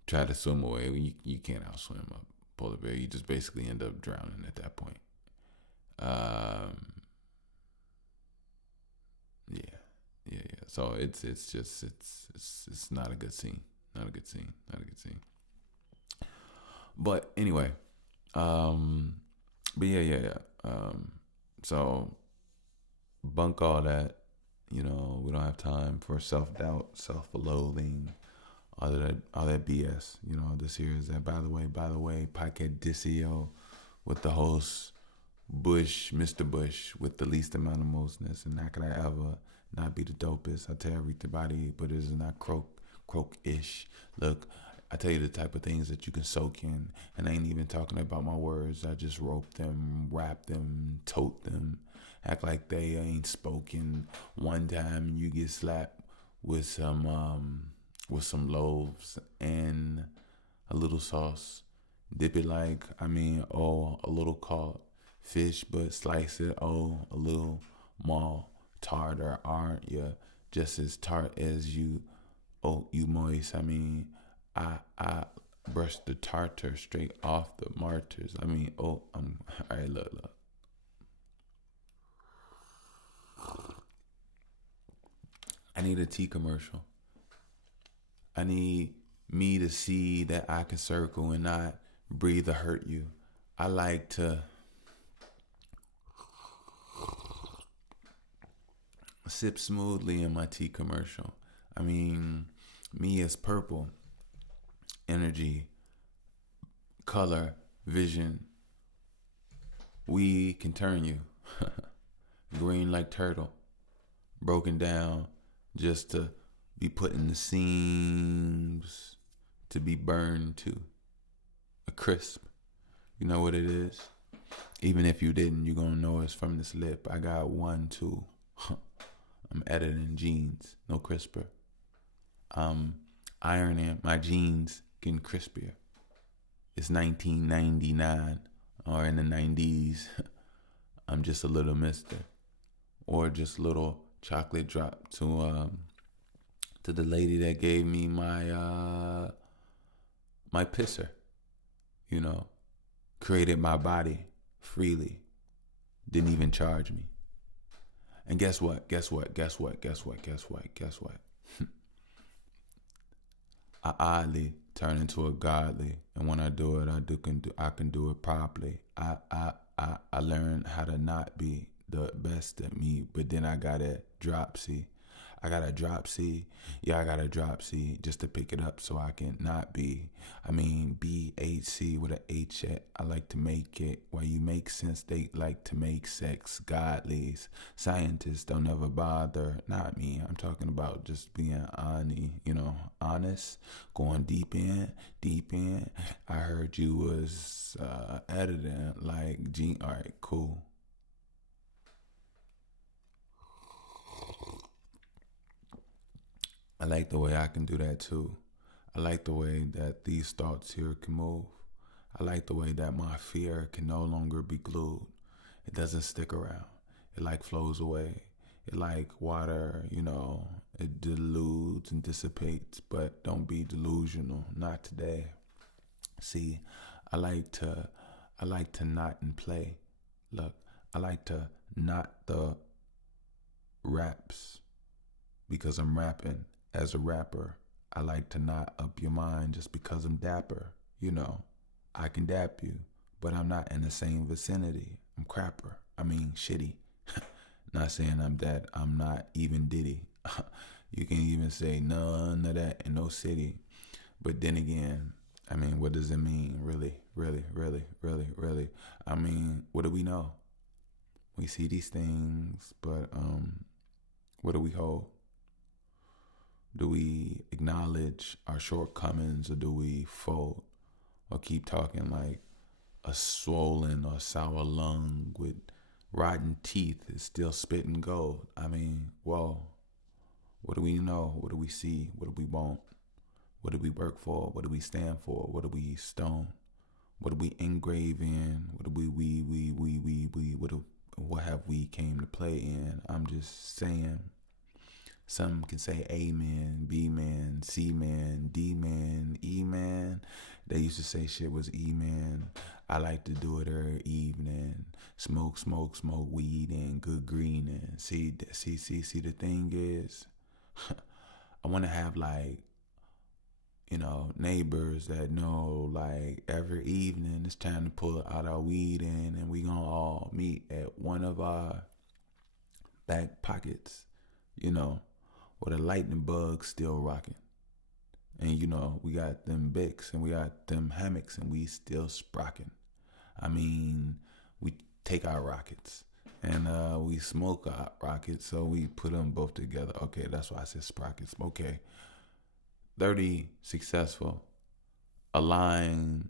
try to swim away. You can't outswim a polar bear. You just basically end up drowning at that point. Yeah. So it's not a good scene. Not a good scene. But anyway, but yeah. So bunk all that. We don't have time for self-doubt, self-loathing, all that BS. This here is that. By the way, Podcastissio with the host Bush, Mr. Bush, with the least amount of mostness, and how could I ever not be the dopest? I tell everybody, but it is not croak-ish. Look, I tell you the type of things that you can soak in, and I ain't even talking about my words. I just rope them, rap them, tote them, act like they ain't spoken. One time you get slapped with some loaves and a little sauce. Dip it like, a little caught fish, but slice it, a little more tart, or aren't you just as tart as you moist? I brushed the tartar straight off the martyrs. All right, look. I need a tea commercial. I need me to see that I can circle and not breathe or hurt you. I like to sip smoothly in my tea commercial. Me is purple. Energy, color, vision. We can turn you. Green like turtle. Broken down just to be put in the seams, to be burned to a crisp. You know what it is? Even if you didn't, you're gonna know it's from this lip. I got 1, 2. I'm editing jeans, no crisper. I'm ironing my jeans, getting crispier. It's 1999 or in the 90s. I'm just a little mister, or just a little chocolate drop to the lady that gave me my pisser. Created my body freely, didn't even charge me. And guess what? I oddly turn into a godly, and when I do it, I can do it properly. I learned how to not be the best at me, but then I got a drop C. I got a drop C just to pick it up so I can not be. BHC with a H at. I like to make it. While you make sense, they like to make sex. Godlies. Scientists don't ever bother. Not me. I'm talking about just being honest. Going deep in. I heard you was editing like Gene. All right, cool. I like the way I can do that too. I like the way that these thoughts here can move. I like the way that my fear can no longer be glued. It doesn't stick around. It like flows away. It like water, it dilutes and dissipates, but don't be delusional. Not today. See, I like to knot and play. Look, I like to knot the raps because I'm rapping. As a rapper, I like to knot up your mind just because I'm dapper. I can dap you, but I'm not in the same vicinity. I'm crapper. Shitty. Not saying I'm that. I'm not even Diddy. You can even say none of that in no city. But then again, what does it mean? Really? What do we know? We see these things, but what do we hold? Do we acknowledge our shortcomings, or do we fold, or keep talking like a swollen or sour lung with rotten teeth is still spitting gold. I mean, whoa. What do we know? What do we see? What do we want? What do we work for? What do we stand for? What do we stone? What do we engrave in? What do what have we came to play in? I'm just saying. Some can say amen, B man, C man, D man, E man. They used to say shit was E man. I like to do it every evening. Smoke weed and good green. And see. The thing is, I want to have like, neighbors that know like every evening it's time to pull out our weed and we gonna all meet at one of our back pockets, where the lightning bug's still rocking. And we got them Bics and we got them hammocks and we still sprocking. I mean, we take our rockets and we smoke our rockets, so we put them both together. Okay, that's why I said sprockets. Okay. 30 successful, aligned,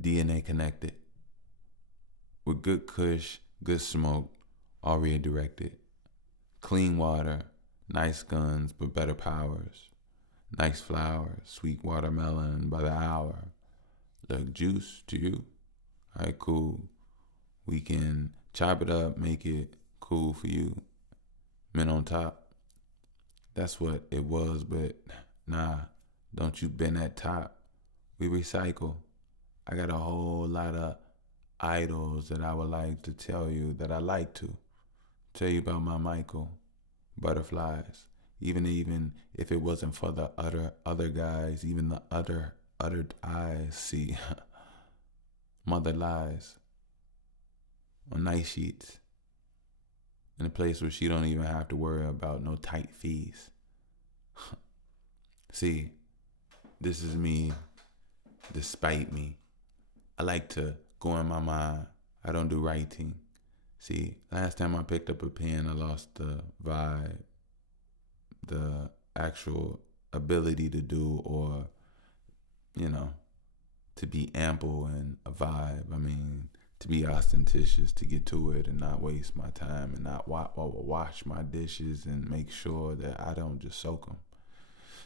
DNA connected, with good kush, good smoke, all redirected, clean water, nice guns but better powers, nice flowers, sweet watermelon by the hour. Look, juice to you. All right, cool. We can chop it up, make it cool for you. Men on top. That's what it was, but nah, don't you bend that top. We recycle. I got a whole lot of idols that I would like to tell you that I like to. Tell you about my Michael. Butterflies. Even if it wasn't for the other guys, even the uttered eyes see. Mother lies. On night sheets. In a place where she don't even have to worry about no tight fees. See, this is me, despite me. I like to go in my mind. I don't do writing. See, last time I picked up a pen, I lost the vibe, the actual ability to do or, to be ample and a vibe. I mean, to be ostentatious, to get to it and not waste my time and not wash my dishes and make sure that I don't just soak them.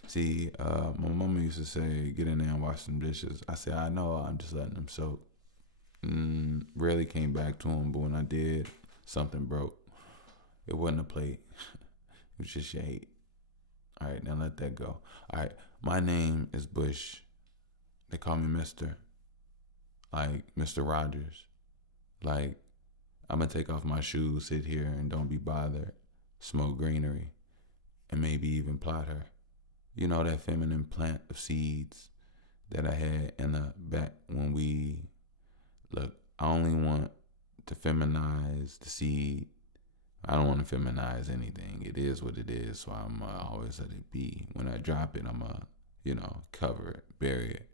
See, my mama used to say, get in there and wash some dishes. I said, I know, I'm just letting them soak. Rarely came back to them, but when I did, something broke. It wasn't a plate. It was just shade. All right, now let that go. All right, my name is Bush. They call me Mr. Like Mr. Rogers. Like, I'm going to take off my shoes, sit here, and don't be bothered. Smoke greenery. And maybe even plot her. You know that feminine plant of seeds that I had in the back when we... Look, I only want to feminize the seed. I don't want to feminize anything. It is what it is, so I'm always let it be. When I drop it, I'm going to, cover it, bury it.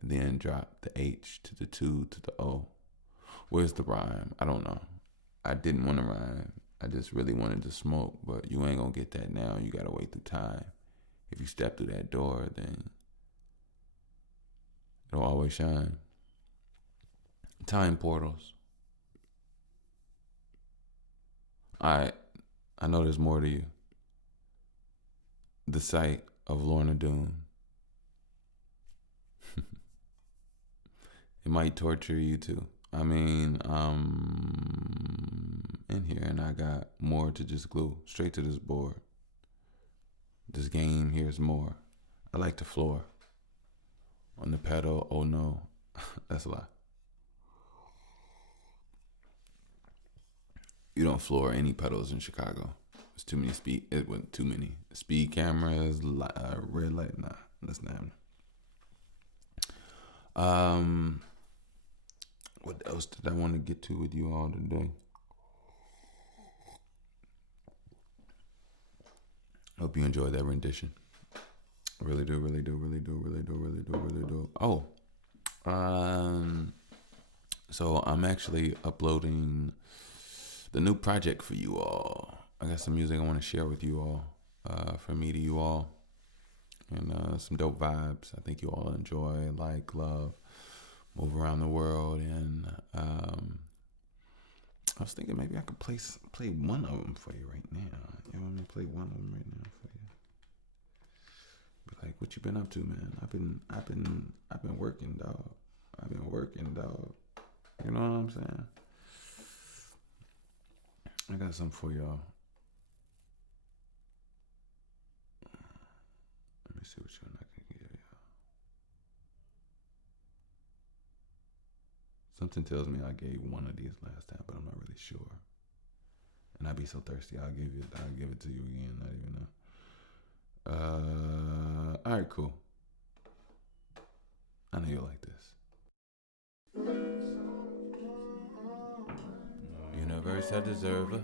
And then drop the H to the 2 to the O. Where's the rhyme? I don't know. I didn't want to rhyme. I just really wanted to smoke, but you ain't gonna get that now. You gotta wait through time. If you step through that door, then it'll always shine. Time portals. I know there's more to you. The sight of Lorna Doone. It might torture you too. I mean, in here and I got more to just glue straight to this board. This game here is more. I like to floor. On the pedal, oh no, that's a lie. You don't floor any pedals in Chicago. There's too many speed. It wasn't too many speed cameras, red light. Nah, that's not happening. What else did I want to get to with you all today? Hope you enjoyed that rendition. Really do. Oh, so I'm actually uploading the new project for you all. I got some music I want to share with you all, from me to you all, and some dope vibes. I think you all enjoy, like, love. move around the world, and I was thinking maybe I could play one of them for you right now. You want me to play one of them right now for you? Be like, what you been up to, man? I've been working, dog. I've been working, dog. You know what I'm saying? I got something for y'all. Let me see which one I can give y'all. Something tells me I gave one of these last time, but I'm not really sure. And I'd be so thirsty, I'll give it to you again, not even know. All right, cool. I know you'll like this. Universe, I deserve her.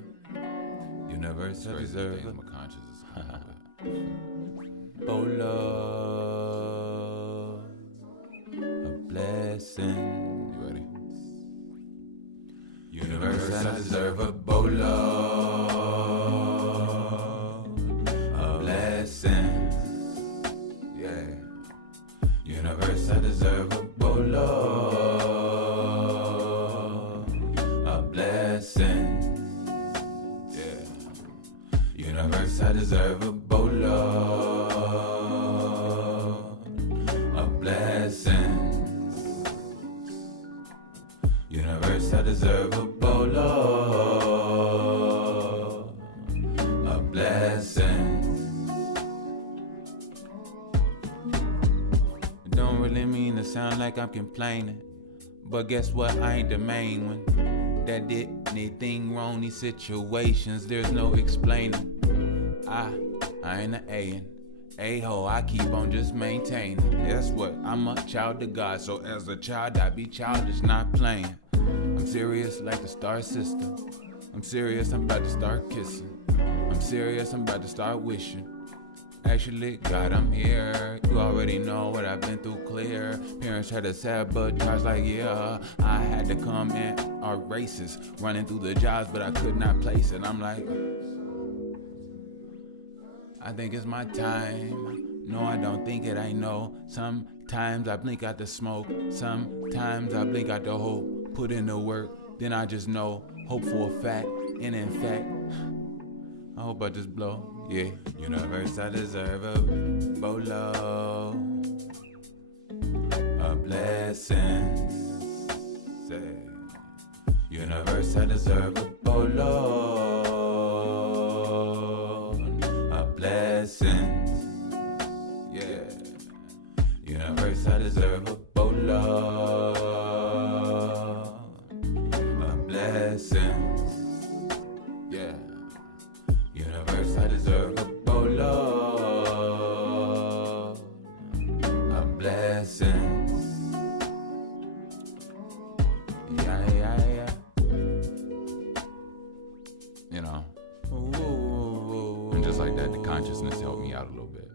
Universe, I deserve her. My conscience is oh Lord, a blessing. You ready? Universe, I deserve a bolo, a blessing. Yeah. Universe, I deserve a bolo, a blessing. Yeah. Universe, I deserve a bolo, a blessing. Universe, I deserve a bolo, a blessing. It don't really mean to sound like I'm complaining, but guess what? I ain't the main one that did anything wrong. These situations, there's no explaining. I ain't an a-hole, I keep on just maintaining. That's what, I'm a child of God, so as a child I be childish, not playing. I'm serious like the star system. I'm serious, I'm about to start kissing. I'm serious, I'm about to start wishing. Actually, God, I'm here. You already know what I've been through clear. Parents tried to sabotage like, yeah, I had to come in our races, running through the jobs, but I could not place it. I'm like, I think it's my time. No, I don't think it, I know. Sometimes I blink out the smoke. Sometimes I blink out the hope. Put in the work, then I just know. Hope for a fact, and in fact, I hope I just blow. Yeah, universe, I deserve a bolo, a blessing. Say, universe, I deserve a bolo, a blessing. Yeah, universe, I deserve a bolo, a blessing. Yeah. Universe, I deserve a bolo, a blessing. Yeah. You know, and just like that, the consciousness helped me out a little bit.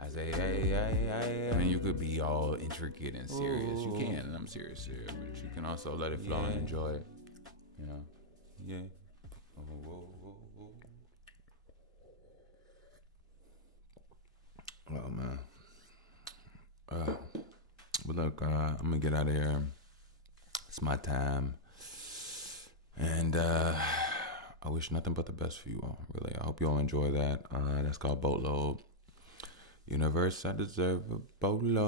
I say, I mean, you could be all intricate and serious. You can, and I'm serious here, but you can also let it flow and enjoy it. You know? Yeah. Oh man. But look, I'm gonna get out of here. It's my time. And I wish nothing but the best for you all, really. I hope you all enjoy that. That's called Boatload. Universe, I deserve a boatload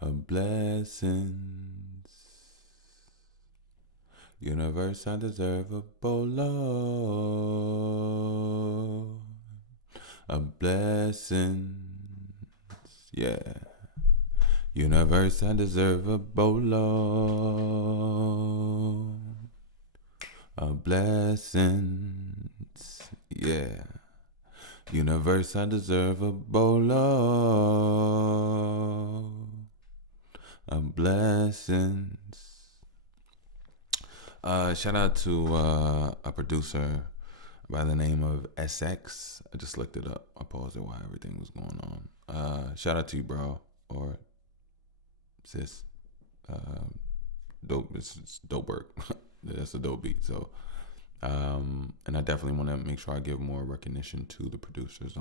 of blessings. Universe, I deserve a boatload of blessings. Yeah. Universe, I deserve a boatload of blessings. Yeah. Universe, I deserve a boatload of blessings. Shout out to a producer by the name of SX. I just looked it up. I paused it while everything was going on. Shout out to you, bro, or sis. Dope. It's dope work. That's a dope beat. So, and I definitely want to make sure I give more recognition to the producers.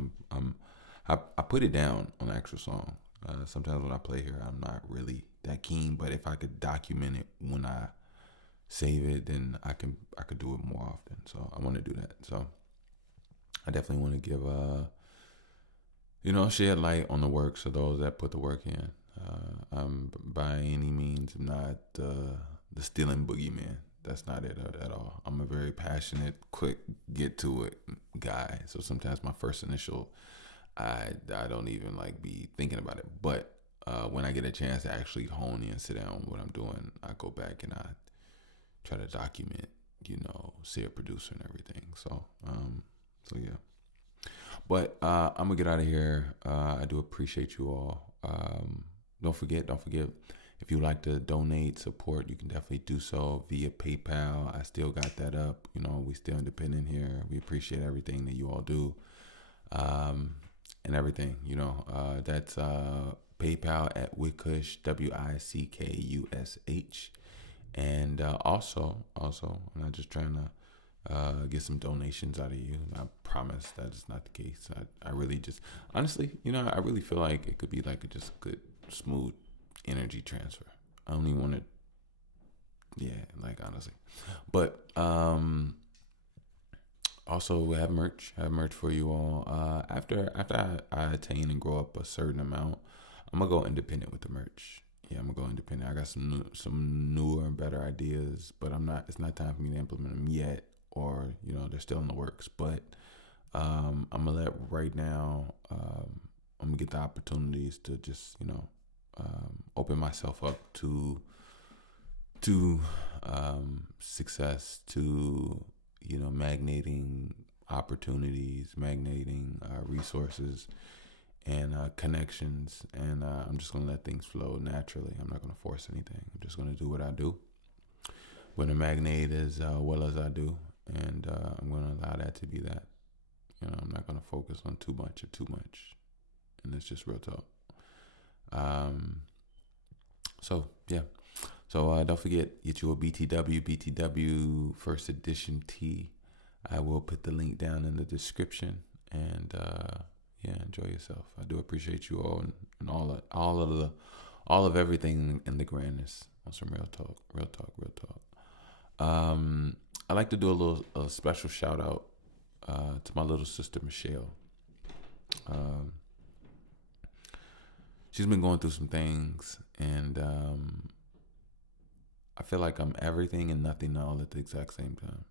I put it down on the actual song. Sometimes when I play here, I'm not really that keen. But if I could document it when I save it, then I could do it more often. So I want to do that. So I definitely want to give shed light on the works of those that put the work in. I'm by any means not the stealing boogeyman. That's not it at all. I'm a very passionate, quick, get to it guy. So sometimes my first initial, I don't even like be thinking about it. But when I get a chance to actually hone in, sit down what I'm doing, I go back and I try to document, say a producer and everything. So yeah. But I'm gonna get out of here. I do appreciate you all. Don't forget, if you like to donate, support, you can definitely do so via PayPal. I still got that up. We still independent here. We appreciate everything that you all do. And everything, that's PayPal at Wickush, WICKUSH. And also, I'm not just trying to get some donations out of you. I promise that is not the case. I really just, honestly, I really feel like it could be like just a good, smooth energy transfer. I don't even want to, honestly. But also we have merch for you all. After I attain and grow up a certain amount, I'm gonna go independent with the merch. Yeah, I'm gonna go independent. I got some newer and better ideas, but it's not time for me to implement them yet, or they're still in the works. But I'm gonna let right now. I'm gonna get the opportunities to just open myself up to success, to magnating opportunities, magnating resources and connections, and I'm just gonna let things flow naturally. I'm not gonna force anything. I'm just gonna do what I do. I'm gonna magnate as well as I do, and I'm gonna allow that to be that. I'm not gonna focus on too much, and it's just real talk. So yeah. So don't forget, get you a BTW first edition tee. I will put the link down in the description, and enjoy yourself. I do appreciate you all, and all of everything in the grandness on some real talk. I like to do a special shout out to my little sister Michelle. She's been going through some things, and I feel like I'm everything and nothing all at the exact same time.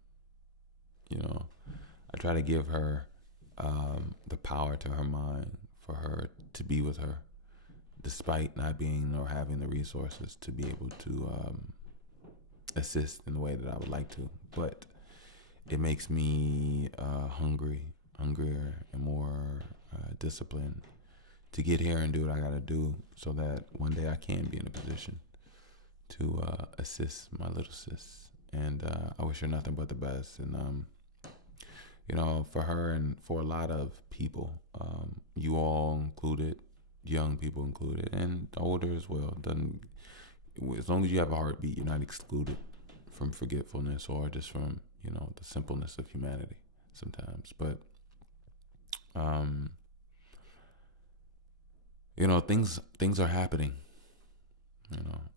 I try to give her the power to her mind for her to be with her, despite not being or having the resources to be able to assist in the way that I would like to. But it makes me hungrier and more disciplined to get here and do what I gotta do, so that one day I can be in a position to assist my little sis. And I wish her nothing but the best. And for her and for a lot of people, you all included, young people included, and older as well. As long as you have a heartbeat, you're not excluded from forgetfulness or just from the simpleness of humanity sometimes. But things are happening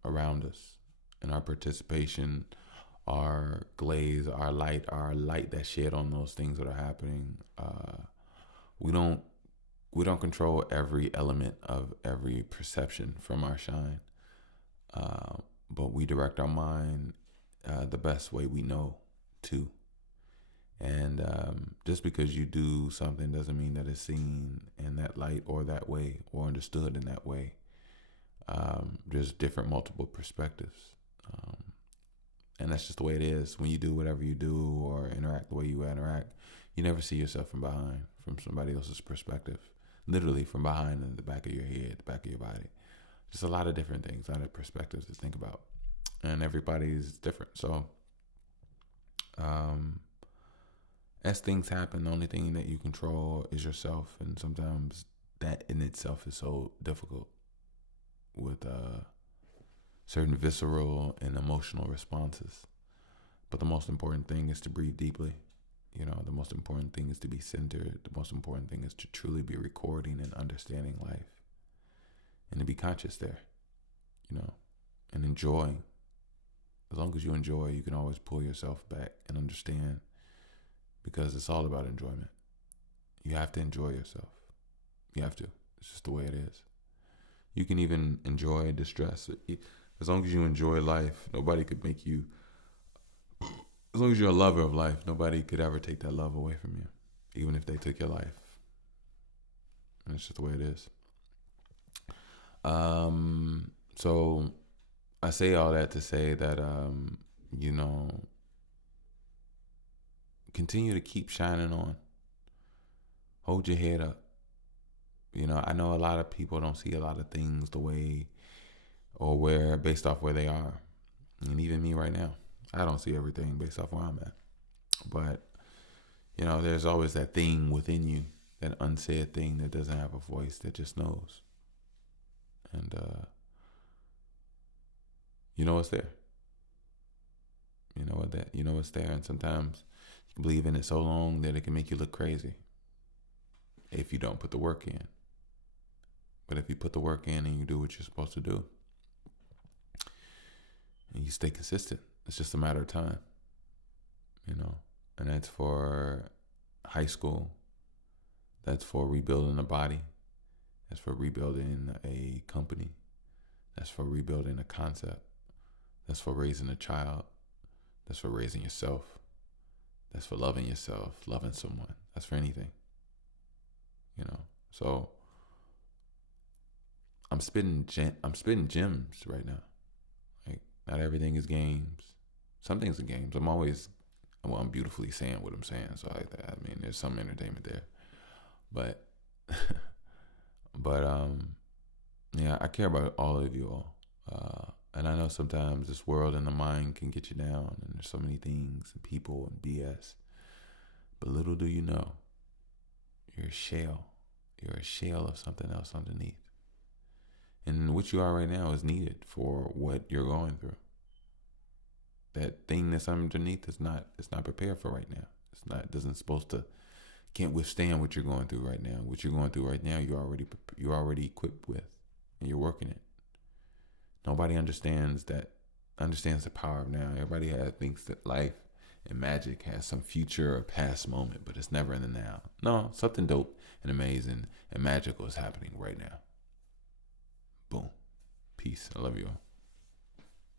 around us, and our participation, our glaze, our light that shed on those things that are happening. We don't control every element of every perception from our shine, but we direct our mind the best way we know to. And just because you do something doesn't mean that it's seen in that light or that way or understood in that way. There's different multiple perspectives. And that's just the way it is. When you do whatever you do or interact the way you interact, you never see yourself from behind, from somebody else's perspective. Literally from behind, in the back of your head, the back of your body. Just a lot of different things, a lot of perspectives to think about. And everybody's different. So as things happen, the only thing that you control is yourself. And sometimes that in itself is so difficult with certain visceral and emotional responses. But the most important thing is to breathe deeply. The most important thing is to be centered. The most important thing is to truly be recording and understanding life. and to be conscious there, you know, and enjoy. As long as you enjoy, you can always pull yourself back and understand, because it's all about enjoyment. You have to enjoy yourself. You have to. It's just the way it is. You can even enjoy distress. As long as you enjoy life, nobody could make you, as long as you're a lover of life, nobody could ever take that love away from you, even if they took your life. And it's just the way it is. So I say all that to say that, you know, continue to keep shining on. Hold your head up. You know, I know a lot of people don't see a lot of things the way or where, based off where they are. And even me right now, I don't see everything based off where I'm at. But, you know, there's always that thing within you, that unsaid thing that doesn't have a voice, that just knows. And, you know it's there. You know it's there. And sometimes you can believe in it so long that it can make you look crazy if you don't put the work in. But if you put the work in and you do what you're supposed to do, and you stay consistent, it's just a matter of time, you know. And that's for high school. That's for rebuilding a body. That's for rebuilding a company. That's for rebuilding a concept. That's for raising a child. That's for raising yourself. That's for loving yourself, loving someone. That's for anything, you know. So I'm spitting gems right now. Like, not everything is games. Some things are games. I'm beautifully saying what I'm saying. So I mean, there's some entertainment there, but yeah, I care about all of you all. And I know sometimes this world and the mind can get you down, and there's so many things and people and BS. But little do you know, you're a shell. You're a shell of something else underneath. And what you are right now is needed for what you're going through. That thing that's underneath it's not prepared for right now. Can't withstand what you're going through right now. What you're going through right now, you're already equipped with, and you're working it. Nobody understands the power of now. Everybody thinks that life and magic has some future or past moment, but it's never in the now. No, something dope and amazing and magical is happening right now. Boom. Peace. I love you all.